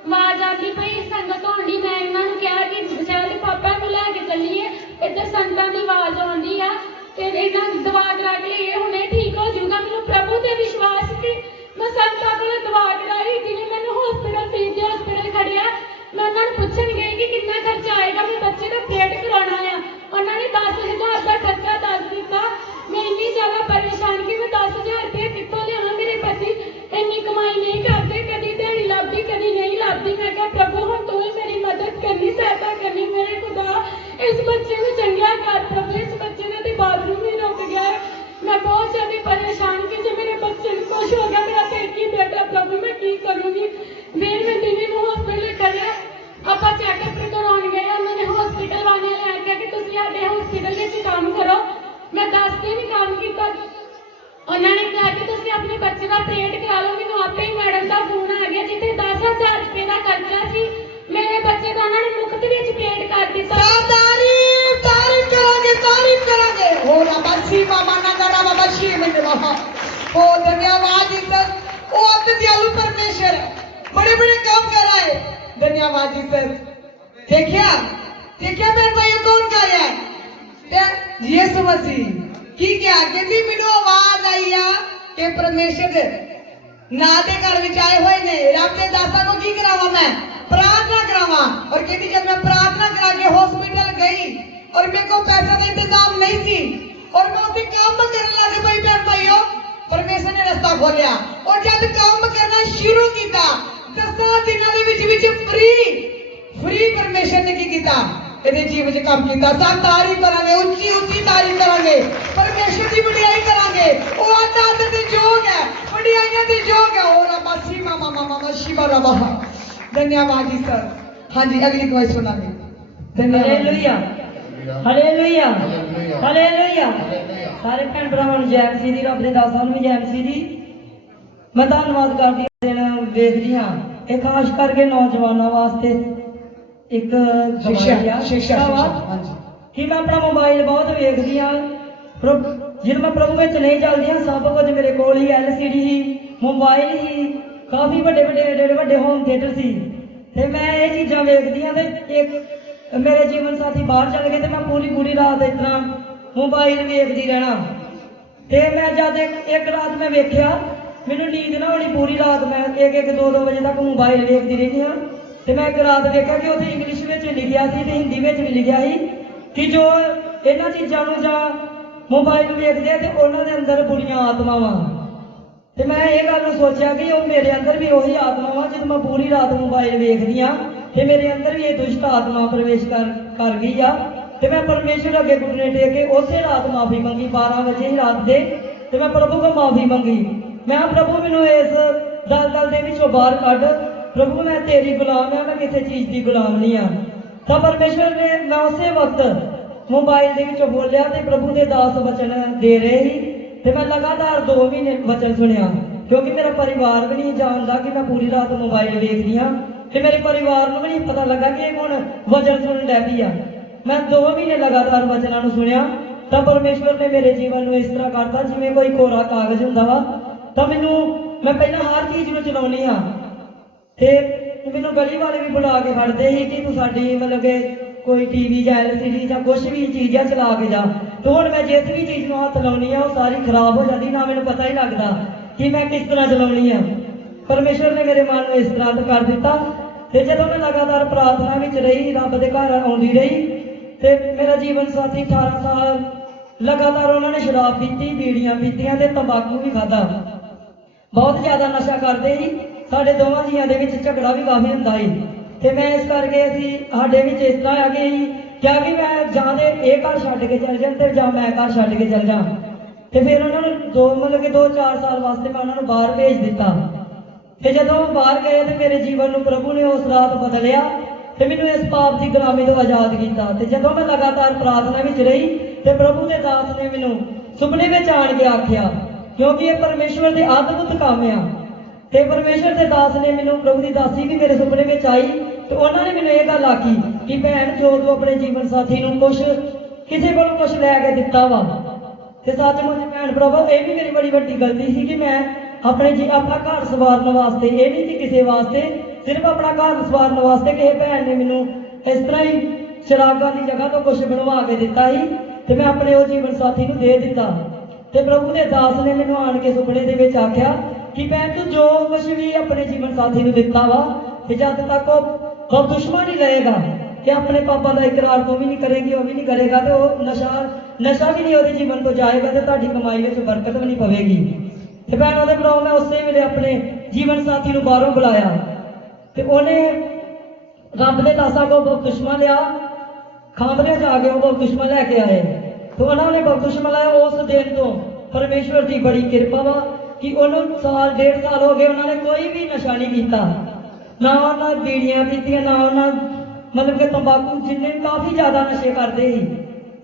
ਆਵਾਜ਼ ਆਉਂਦੀ ਪਈ, ਸੰਗਤ ਹੋਣੀ। ਮੈਂ ਇਹਨਾਂ ਨੂੰ ਕਿਹਾ ਕਿ ਸ਼ਾਇਦ ਪਾਪਾ ਨੂੰ ਲੈ ਕੇ ਚੱਲੀਏ, ਇੱਧਰ ਸੰਗਤਾਂ ਦੀ ਆਵਾਜ਼ ਆਉਂਦੀ ਆ ਤੇ ਇਹਨਾਂ ਦਵਾ ਕਰਾ ਕੇ ਇਹ ਹੁਣੇ ਠੀਕ ਹੋ ਜਾਊਗਾ। ਮੈਨੂੰ ਪ੍ਰਭੂ ਤੇ ਵਿਸ਼ਵਾਸ ਕਿ ਮੈਂ ਸੰਗਤਾਂ ਕੋਲ ਦਵਾ ਕਰਾਈ। ਜਿਹਨੇ ਮੈਨੂੰ ਹਸਪੀਟਲ ਫੀਸ ਹਸਪੀਟਲ ਖੜਿਆ, ਮੈਂ ਉਹਨਾਂ ਨੂੰ ਪੁੱਛਣ ਗਈ ਕਿ ਕਿੰਨਾ ਖਰਚਾ ਆਏਗਾ, ਮੇਰੇ ਬੱਚੇ ਦਾ ਪੇਟ ਕਰਾਉਣਾ ਆ। ਉਹਨਾਂ ਨੇ 10,000 ਦਾ ਖਰਚਾ ਦੱਸ ਦਿੱਤਾ। मैं इन्नी ज्यादा परेशान कि मैं 10,000 रुपये कितों लिया। मेरे पति इन्नी कमाई नहीं करते, कभी दिहाड़ी लभदी कभी नहीं लभदी। मैं कहा प्रभु हम तू ही मेरी मदद करनी, सहायता करनी। मेरे खुदा इस बच्चे को चंगा कर प्रभु। इस बच्चे ने बाथरूम ही रुक गया है। मैं बहुत ज्यादा परेशान कि जो मेरे बच्चे को कुछ हो गया, मेरा तो एक ही बेटा प्रभु, मैं की करूंगी। फिर मैं दिल्ली में हॉस्पिटल खड़िया, आप चैकअप करवाने गए। उन्होंने हॉस्पिटल वाले ने आख्या कि तुम साडे हॉस्पिटल में काम करो। मैं 10 दिन काम किया। उन्होंने कहा कि तुम अपने बच्चे का परेड करा लो। मैं आपे ही मैडम का फोन आ गया जिथे 10,000 रुपए का खर्चा सी, मेरे बच्चे का उन्होंने मुफ्त में परेड कर दिता। तारीफ करेंगे, तारीफ करेंगे। ओ बाबा सी मामा ना करा बाबा शी में बाबा। ओ धन्यवाद जीसस। ओ आपके दयालु परमेश्वर बड़े बड़े काम कर रहा है। धन्यवाद जीसस। देखिया देखिया मेरे भाई कौन कर रहा है? यीशु मसीह की क्या कहती मैनू आवाज आई आ कि परमेश्वर ना दे घर विच आए हुए ने। रब दे दासा को की करावा? मैं प्रार्थना करावा। और कहती जब मैं प्रार्थना करा के हॉस्पिटल गई और मेरे को पैसा का इंतजाम नहीं थी और मैं उसे काम करने लगे भाई बहन भाइयों, परमेश्वर ने रास्ता खोलिया और जब काम करना शुरू किया 10 दिनों के फ्री परमेश्वर ने की किया ਇਹਦੇ ਜੀਵਨ 'ਚ ਕੰਮ ਕੀਤਾ। ਸਭ ਤਾਰੀਫ ਕਰਾਂਗੇ, ਉੱਚੀ ਉੱਚੀ ਤਾਰੀਫ ਕਰਾਂਗੇ, ਪਰਮੇਸ਼ਰ ਦੀ ਵਡਿਆਈ ਕਰਾਂਗੇ। ਉਹ ਆਨੰਦ ਤੇ ਯੋਗ ਹੈ, ਵਡਿਆਈਆਂ ਦੇ ਯੋਗ ਹੈ। और अबासी मामा मामा शिवा रबा। धन्यवाद जी सर। हाँ जी, अगली गवाही सुनांगे। Hallelujah hallelujah hallelujah. ਸਾਰੇ ਭੈਣ ਭਰਾਵਾਂ ਨੂੰ ਜੈ ਮਸੀਹ ਦੀ, ਰੱਬ ਦੇ ਦਾਸਾਂ ਨੂੰ ਵੀ ਜੈ ਮਸੀਹ ਦੀ। ਮੈਂ ਧੰਨਵਾਦ ਕਰਦੀ ਹਾਂ, ਦਿਨ ਵੇਖਦੀ ਹਾਂ ਇਹ ਖਾਸ ਕਰਕੇ ਨੌਜਵਾਨਾਂ ਵਾਸਤੇ ਇੱਕ शिक्षा कि मैं अपना मोबाइल बहुत वेखदी हाँ। जिन मैं प्रभु में नहीं चलती हाँ, सब कुछ मेरे को ही LCD ही, मोबाइल ही, काफी बड़े बड़े एडे बड़े होम थिएटर सी। ते मैं ये चीज़ां वेखदी हाँ। एक मेरे जीवन साथी बाहर चल गए तो मैं पूरी रात इस तरह मोबाइल वेखदी रहना। ते मैं जब एक रात मैं वेख्या, मैनू नींद ना होनी पूरी रात। मैं 1-2 बजे तक मोबाइल वेखदी रही हाँ। ਤੇ ਮੈਂ ਇੱਕ ਰਾਤ ਵੇਖਿਆ ਕਿ ਉੱਥੇ ਇੰਗਲਿਸ਼ ਵਿੱਚ ਲਿਖਿਆ ਸੀ ਤੇ ਹਿੰਦੀ ਵਿੱਚ ਵੀ ਲਿਖਿਆ ਸੀ ਕਿ ਜੋ ਇਹਨਾਂ ਚੀਜ਼ਾਂ ਨੂੰ ਜਾਂ ਮੋਬਾਈਲ ਵੇਖਦੇ ਆ ਤੇ ਉਹਨਾਂ ਦੇ ਅੰਦਰ ਬੁਰੀਆਂ ਆਤਮਾਵਾਂ। ਤੇ ਮੈਂ ਇਹ ਗੱਲ ਨੂੰ ਸੋਚਿਆ ਕਿ ਉਹ ਮੇਰੇ ਅੰਦਰ ਵੀ ਉਹੀ ਆਤਮਾਵਾਂ, ਜਦੋਂ ਮੈਂ ਪੂਰੀ ਰਾਤ ਮੋਬਾਈਲ ਵੇਖਦੀ ਆ ਤੇ ਮੇਰੇ ਅੰਦਰ ਵੀ ਇਹ ਦੁਸ਼ਟ ਆਤਮਾ ਪ੍ਰਵੇਸ਼ ਕਰ ਗਈ ਆ। ਤੇ ਮੈਂ ਪਰਮੇਸ਼ਰ ਅੱਗੇ ਘੁਟਨੇ ਟੇਕ ਕੇ ਉਸੇ ਰਾਤ ਮਾਫੀ ਮੰਗੀ, 12 ਵਜੇ ਹੀ ਰਾਤ ਦੇ, ਤੇ ਮੈਂ ਪ੍ਰਭੂ ਕੋਲ ਮਾਫੀ ਮੰਗੀ। ਮੈਂ ਪ੍ਰਭੂ ਮੈਨੂੰ ਇਸ ਦਲਦਲ ਦੇ ਵਿੱਚੋਂ ਬਾਹਰ ਕੱਢ, ਪ੍ਰਭੂ ਮੈਂ ਤੇਰੀ ਗੁਲਾਮ ਆ, ਮੈਂ ਕਿਸੇ ਚੀਜ਼ ਦੀ ਗੁਲਾਮ ਨਹੀਂ ਆ। ਤਾਂ ਪਰਮੇਸ਼ਰ ਨੇ, ਮੈਂ ਉਸੇ ਵਕਤ ਮੋਬਾਈਲ ਦੇ ਵਿੱਚੋਂ ਬੋਲਿਆ ਤੇ ਪ੍ਰਭੂ ਦੇ 10 ਵਚਨ ਦੇ ਰਹੇ ਸੀ ਤੇ ਮੈਂ ਲਗਾਤਾਰ 2 ਮਹੀਨੇ ਵਚਨ ਸੁਣਿਆ, ਕਿਉਂਕਿ ਮੇਰਾ ਪਰਿਵਾਰ ਵੀ ਨਹੀਂ ਜਾਣਦਾ ਕਿ ਮੈਂ ਪੂਰੀ ਰਾਤ ਮੋਬਾਈਲ ਵੇਖਦੀ ਹਾਂ ਤੇ ਮੇਰੇ ਪਰਿਵਾਰ ਨੂੰ ਵੀ ਨਹੀਂ ਪਤਾ ਲੱਗਾ ਕਿ ਇਹ ਹੁਣ ਵਚਨ ਸੁਣਨ ਲੱਗ ਪਈ ਆ। ਮੈਂ 2 ਮਹੀਨੇ ਲਗਾਤਾਰ ਵਚਨਾਂ ਨੂੰ ਸੁਣਿਆ ਤਾਂ ਪਰਮੇਸ਼ਵਰ ਨੇ ਮੇਰੇ ਜੀਵਨ ਨੂੰ ਇਸ ਤਰ੍ਹਾਂ ਕਰਤਾ ਜਿਵੇਂ ਕੋਈ ਕੋਰਾ ਕਾਗਜ਼ ਹੁੰਦਾ ਵਾ। ਤਾਂ ਮੈਂ ਪਹਿਲਾਂ ਹਰ ਚੀਜ਼ ਨੂੰ ਚਲਾਉਣੀ ਆ ਤੇ ਮੈਨੂੰ ਗਲੀ ਵਾਲੇ ਵੀ ਬੁਲਾ ਕੇ ਖੜਦੇ ਸੀ ਕਿ ਤੂੰ ਸਾਡੀ ਮਤਲਬ ਕਿ ਕੋਈ ਟੀਵੀ ਜਾਂ LCD ਜਾਂ ਕੁਛ ਵੀ ਚੀਜ਼ ਆ ਚਲਾ ਕੇ ਜਾ। ਤੇ ਹੁਣ ਮੈਂ ਜਿਸ ਵੀ ਚੀਜ਼ ਨੂੰ ਹੱਥ ਲਾਉਣੀ ਆ ਉਹ ਸਾਰੀ ਖਰਾਬ ਹੋ ਜਾਂਦੀ, ਨਾ ਮੈਨੂੰ ਪਤਾ ਹੀ ਲੱਗਦਾ ਕਿ ਮੈਂ ਕਿਸ ਤਰ੍ਹਾਂ ਚਲਾਉਣੀ ਆ। ਪਰਮੇਸ਼ਵਰ ਨੇ ਮੇਰੇ ਮਨ ਨੂੰ ਇਸ ਤਰ੍ਹਾਂ ਕਰ ਦਿੱਤਾ। ਤੇ ਜਦੋਂ ਮੈਂ ਲਗਾਤਾਰ ਪ੍ਰਾਰਥਨਾ ਵਿੱਚ ਰਹੀ, ਰੱਬ ਦੇ ਘਰ ਆਉਂਦੀ ਰਹੀ ਤੇ ਮੇਰਾ ਜੀਵਨ ਸਾਥੀ 18 ਸਾਲ ਲਗਾਤਾਰ ਉਹਨਾਂ ਨੇ ਸ਼ਰਾਬ ਪੀਤੀ, ਬੀੜੀਆਂ ਪੀਤੀਆਂ ਤੇ ਤੰਬਾਕੂ ਵੀ ਖਾਧਾ, ਬਹੁਤ ਜ਼ਿਆਦਾ ਨਸ਼ਾ ਕਰਦੇ ਸੀ। ਸਾਡੇ ਦੋਵਾਂ ਜੀਆਂ ਦੇ ਵਿੱਚ ਝਗੜਾ ਵੀ ਕਾਫੀ ਹੁੰਦਾ ਸੀ ਤੇ ਮੈਂ ਇਸ ਕਰਕੇ ਸਾਡੇ ਵਿੱਚ ਇਸ ਤਰ੍ਹਾਂ ਆ ਗਈ ਕਿ ਮੈਂ ਜਾਂ ਤੇ ਇਹ ਘਰ ਛੱਡ ਕੇ ਚੱਲ ਜਾਂ ਤੇ ਜਾਂ ਮੈਂ ਘਰ ਛੱਡ ਕੇ ਚੱਲ ਜਾ। ਤੇ ਫਿਰ ਉਹਨਾਂ ਨੂੰ 2-4 ਸਾਲ ਵਾਸਤੇ ਮੈਂ ਉਹਨਾਂ ਨੂੰ ਬਾਹਰ ਭੇਜ ਦਿੱਤਾ। ਤੇ ਜਦੋਂ ਬਾਹਰ ਗਏ ਤੇ ਮੇਰੇ ਜੀਵਨ ਨੂੰ ਪ੍ਰਭੂ ਨੇ ਉਸ ਰਾਤ ਬਦਲਿਆ ਤੇ ਮੈਨੂੰ ਇਸ ਪਾਪ ਦੀ ਗੁਲਾਮੀ ਤੋਂ ਆਜ਼ਾਦ ਕੀਤਾ। ਤੇ ਜਦੋਂ ਮੈਂ ਲਗਾਤਾਰ ਪ੍ਰਾਰਥਨਾ ਵਿੱਚ ਰਹੀ ਤੇ ਪ੍ਰਭੂ ਦੇ ਦਾਸ ਨੇ ਮੈਨੂੰ ਸੁਪਨੇ ਵਿੱਚ ਆਣ ਕੇ ਆਖਿਆ, ਕਿਉਂਕਿ ਇਹ ਪਰਮੇਸ਼ਵਰ ਦੇ ਅਦਭੁਤ ਕੰਮ ਆ। ਤੇ ਪਰਮੇਸ਼ਵਰ ਦੇ ਦਾਸ ਨੇ ਮੈਨੂੰ, ਪ੍ਰਭੂ ਦੀ ਦਾਸੀ ਵੀ ਮੇਰੇ ਸੁਪਨੇ ਵਿੱਚ ਆਈ ਤੇ ਉਹਨਾਂ ਨੇ ਮੈਨੂੰ ਇਹ ਗੱਲ ਆਖੀ ਕਿ ਭੈਣ, ਜੋ ਤੂੰ ਆਪਣੇ ਜੀਵਨ ਸਾਥੀ ਨੂੰ ਕਿਸੇ ਕੋਲੋਂ ਕੁਛ ਲੈ ਕੇ ਦਿੱਤਾ ਵਾ ਤੇ ਸੱਚਮੁੱਚ ਭੈਣ ਪ੍ਰਭੂ ਇਹ ਵੀ ਮੇਰੀ ਬੜੀ ਵੱਡੀ ਗਲਤੀ ਸੀ ਕਿ ਮੈਂ ਆਪਣਾ ਘਰ ਸਵਾਰਨ ਵਾਸਤੇ, ਇਹ ਨਹੀਂ ਕਿ ਕਿਸੇ ਵਾਸਤੇ, ਸਿਰਫ ਆਪਣਾ ਘਰ ਸਵਾਰਨ ਵਾਸਤੇ ਕਿਸੇ ਭੈਣ ਨੇ ਮੈਨੂੰ ਇਸ ਤਰ੍ਹਾਂ ਹੀ ਸ਼ਰਾਬਾਂ ਦੀ ਜਗ੍ਹਾ ਤੋਂ ਕੁਛ ਬਣਵਾ ਕੇ ਦਿੱਤਾ ਸੀ ਤੇ ਮੈਂ ਆਪਣੇ ਉਹ ਜੀਵਨ ਸਾਥੀ ਨੂੰ ਦੇ ਦਿੱਤਾ। ਤੇ ਪ੍ਰਭੂ ਦੇ ਦਾਸ ਨੇ ਮੈਨੂੰ ਆਣ ਕੇ ਸੁਪਨੇ ਦੇ ਵਿੱਚ ਆਖਿਆ ਕਿ ਭੈਣ, ਤੂੰ ਜੋ ਕੁਛ ਵੀ ਆਪਣੇ ਜੀਵਨ ਸਾਥੀ ਨੂੰ ਦਿੱਤਾ ਵਾ ਤੇ ਜਦ ਤੱਕ ਉਹ ਦੁਸ਼ਮਣ ਹੀ ਲਏਗਾ ਕਿ ਆਪਣੇ ਪਾਪਾ ਦਾ ਇਕਰਾਰ ਤੂੰ ਵੀ ਨਹੀਂ ਕਰੇਗੀ, ਉਹ ਵੀ ਨਹੀਂ ਕਰੇਗਾ ਤੇ ਉਹ ਨਸ਼ਾ ਵੀ ਨਹੀਂ ਉਹਦੇ ਜੀਵਨ ਤੋਂ ਜਾਏਗਾ ਤੇ ਤੁਹਾਡੀ ਕਮਾਈ ਵਿੱਚ ਬਰਕਤ ਵੀ ਨਹੀਂ ਪਵੇਗੀ। ਤੇ ਭੈਣ ਉਹਦੇ ਭਰਾ, ਮੈਂ ਉਸੇ ਵੇਲੇ ਆਪਣੇ ਜੀਵਨ ਸਾਥੀ ਨੂੰ ਬਾਹਰੋਂ ਬੁਲਾਇਆ ਤੇ ਉਹਨੇ ਰੱਬ ਦੇ ਦਾਸਾਂ ਕੋਲ ਬਪਤਿਸਮਾ ਲਿਆ। ਖਾਮਰੇ ਜਾ ਕੇ ਉਹ ਬਪਤਿਸਮਾ ਲੈ ਕੇ ਆਏ ਤੇ ਉਹਨਾਂ ਨੇ ਬਪਤਿਸਮਾ ਲਿਆ। ਉਸ ਦਿਨ ਤੋਂ ਪਰਮੇਸ਼ਵਰ ਦੀ ਬੜੀ ਕਿਰਪਾ ਵਾ ਕਿ ਉਹਨੂੰ 1.5 ਸਾਲ ਹੋ ਗਏ, ਉਹਨਾਂ ਨੇ ਕੋਈ ਵੀ ਨਸ਼ਾ ਨਹੀਂ ਕੀਤਾ, ਨਾ ਉਹਨਾਂ ਬੀੜੀਆਂ ਪੀਤੀਆਂ, ਨਾ ਉਹਨਾਂ ਮਤਲਬ ਕਿ ਤੰਬਾਕੂ, ਜਿੰਨੇ ਕਾਫੀ ਜ਼ਿਆਦਾ ਨਸ਼ੇ ਕਰਦੇ ਸੀ।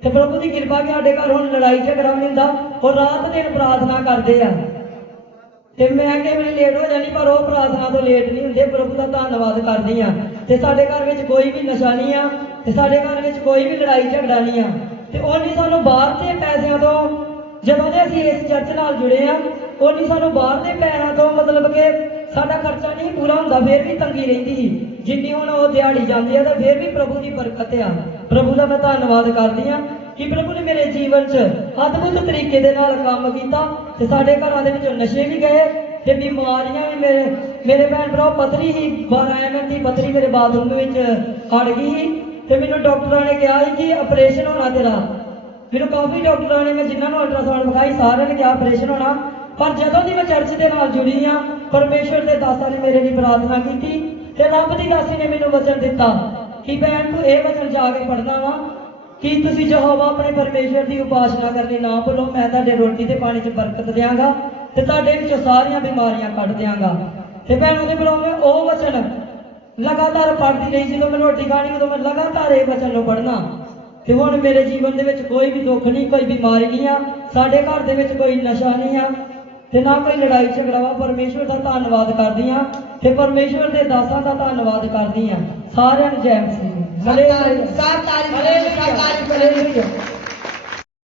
ਤੇ ਪ੍ਰਭੂ ਦੀ ਕਿਰਪਾ ਕਿ ਸਾਡੇ ਘਰ ਹੁਣ ਲੜਾਈ ਝਗੜਾ ਨਹੀਂ ਹੁੰਦਾ, ਉਹ ਰਾਤ ਦਿਨ ਪ੍ਰਾਰਥਨਾ ਕਰਦੇ ਆ। ਤੇ ਮੈਂ ਕਈ ਵਾਰੀ ਲੇਟ ਹੋ ਜਾਂਦੀ ਪਰ ਉਹ ਪ੍ਰਾਰਥਨਾ ਤੋਂ ਲੇਟ ਨਹੀਂ ਹੁੰਦੇ। ਪ੍ਰਭੂ ਦਾ ਧੰਨਵਾਦ ਕਰਦੀ ਆ। ਤੇ ਸਾਡੇ ਘਰ ਵਿੱਚ ਕੋਈ ਵੀ ਨਸ਼ਾ ਨਹੀਂ ਆ ਤੇ ਸਾਡੇ ਘਰ ਵਿੱਚ ਕੋਈ ਵੀ ਲੜਾਈ ਝਗੜਾ ਨਹੀਂ ਆ। ਤੇ ਉਹ ਨਹੀਂ ਸਾਨੂੰ ਬਾਹਰ ਦੇ ਪੈਸਿਆਂ ਤੋਂ, ਜਦੋਂ ਦੇ ਅਸੀਂ ਇਸ ਚਰਚ ਨਾਲ ਜੁੜੇ ਆ, ਉਹ ਨਹੀਂ ਸਾਨੂੰ ਬਾਹਰ ਦੇ ਪੈਰਾਂ ਤੋਂ ਮਤਲਬ ਕਿ ਸਾਡਾ ਖਰਚਾ ਨਹੀਂ ਪੂਰਾ ਹੁੰਦਾ, ਫਿਰ ਵੀ ਤੰਗੀ ਰਹਿੰਦੀ ਸੀ। ਜਿੰਨੀ ਹੁਣ ਉਹ ਦਿਹਾੜੀ ਜਾਂਦੀ ਆ ਤਾਂ ਫਿਰ ਵੀ ਪ੍ਰਭੂ ਦੀ ਬਰਕਤ ਆ। ਪ੍ਰਭੂ ਦਾ ਮੈਂ ਧੰਨਵਾਦ ਕਰਦੀ ਆ ਕਿ ਪ੍ਰਭੂ ਨੇ ਮੇਰੇ ਜੀਵਨ 'ਚ ਅਦਭੁਤ ਤਰੀਕੇ ਦੇ ਨਾਲ ਕੰਮ ਕੀਤਾ ਤੇ ਸਾਡੇ ਘਰਾਂ ਦੇ ਵਿੱਚੋਂ ਨਸ਼ੇ ਵੀ ਗਏ ਤੇ ਬਿਮਾਰੀਆਂ ਵੀ ਮੇਰੇ ਭੈਣ ਭਰਾ, ਪੱਥਰੀ ਹੀ 12 mm ਦੀ ਪੱਥਰੀ ਮੇਰੇ ਬਾਥਰੂਮ ਵਿੱਚ ਅੜ ਗਈ ਸੀ ਤੇ ਮੈਨੂੰ ਡਾਕਟਰਾਂ ਨੇ ਕਿਹਾ ਸੀ ਕਿ ਆਪਰੇਸ਼ਨ ਹੋਣਾ ਤੇਰਾ। ਮੈਨੂੰ ਕਾਫੀ ਡਾਕਟਰਾਂ ਨੇ, ਮੈਂ ਜਿਨ੍ਹਾਂ ਨੂੰ ਅਲਟਰਾਸਾਊਂਡ ਵਿਖਾਈ, ਸਾਰਿਆਂ ਨੇ ਕਿਹਾ ਆਪਰੇਸ਼ਨ ਹੋਣਾ। ਪਰ ਜਦੋਂ ਦੀ ਮੈਂ ਚਰਚ ਦੇ ਨਾਲ ਜੁੜੀ ਆ, ਪਰਮੇਸ਼ਵਰ ਦੇ ਦਾਸਾਂ ਨੇ ਮੇਰੇ ਲਈ ਪ੍ਰਾਰਥਨਾ ਕੀਤੀ ਤੇ ਰੱਬ ਦੀ ਦਾਸੀ ਨੇ ਮੈਨੂੰ ਵਚਨ ਦਿੱਤਾ ਕਿ ਭੈਣ, ਤੂੰ ਇਹ ਵਚਨ ਜਾ ਕੇ ਪੜ੍ਹਨਾ ਵਾ ਕਿ ਤੁਸੀਂ ਯਹੋਵਾ ਆਪਣੇ ਪਰਮੇਸ਼ਵਰ ਦੀ ਉਪਾਸਨਾ ਕਰਨੀ ਨਾ ਭੁੱਲੋ। ਮੈਂ ਤੁਹਾਡੇ ਰੋਟੀ ਤੇ ਪਾਣੀ 'ਚ ਬਰਕਤ ਦਿਆਂਗਾ ਤੇ ਤੁਹਾਡੇ ਵਿੱਚੋਂ ਸਾਰੀਆਂ ਬਿਮਾਰੀਆਂ ਕੱਢ ਦਿਆਂਗਾ। ਤੇ ਭੈਣ, ਉਹਦੇ ਕੋਲੋਂ ਮੈਂ ਉਹ ਵਚਨ ਲਗਾਤਾਰ ਪੜ੍ਹਦੀ ਰਹੀ। ਜਦੋਂ ਮੈਂ ਰੋਟੀ ਖਾਣੀ ਉਦੋਂ ਮੈਂ ਲਗਾਤਾਰ ਇਹ ਵਚਨ ਨੂੰ ਪੜ੍ਹਨਾ ਤੇ ਹੁਣ ਮੇਰੇ ਜੀਵਨ ਦੇ ਵਿੱਚ ਕੋਈ ਵੀ ਦੁੱਖ ਨਹੀਂ, ਕੋਈ ਬਿਮਾਰੀ ਨਹੀਂ ਆ, ਸਾਡੇ ਘਰ ਦੇ ਵਿੱਚ ਕੋਈ ਨਸ਼ਾ ਨਹੀਂ ਆ ਤੇ ਨਾ ਕੋਈ ਲੜਾਈ ਝਗੜਾ ਵਾ। ਪਰਮੇਸ਼ਵਰ ਦਾ ਧੰਨਵਾਦ ਕਰਦੀ ਆ ਤੇ ਪਰਮੇਸ਼ਵਰ ਦੇ ਦਾਸਾਂ ਦਾ ਧੰਨਵਾਦ ਕਰਦੀ ਆ। ਸਾਰਿਆਂ ਨੂੰ ਜੈ ਮਸੀਹ। ਸਾਰੀ ਤਾਰੀਫ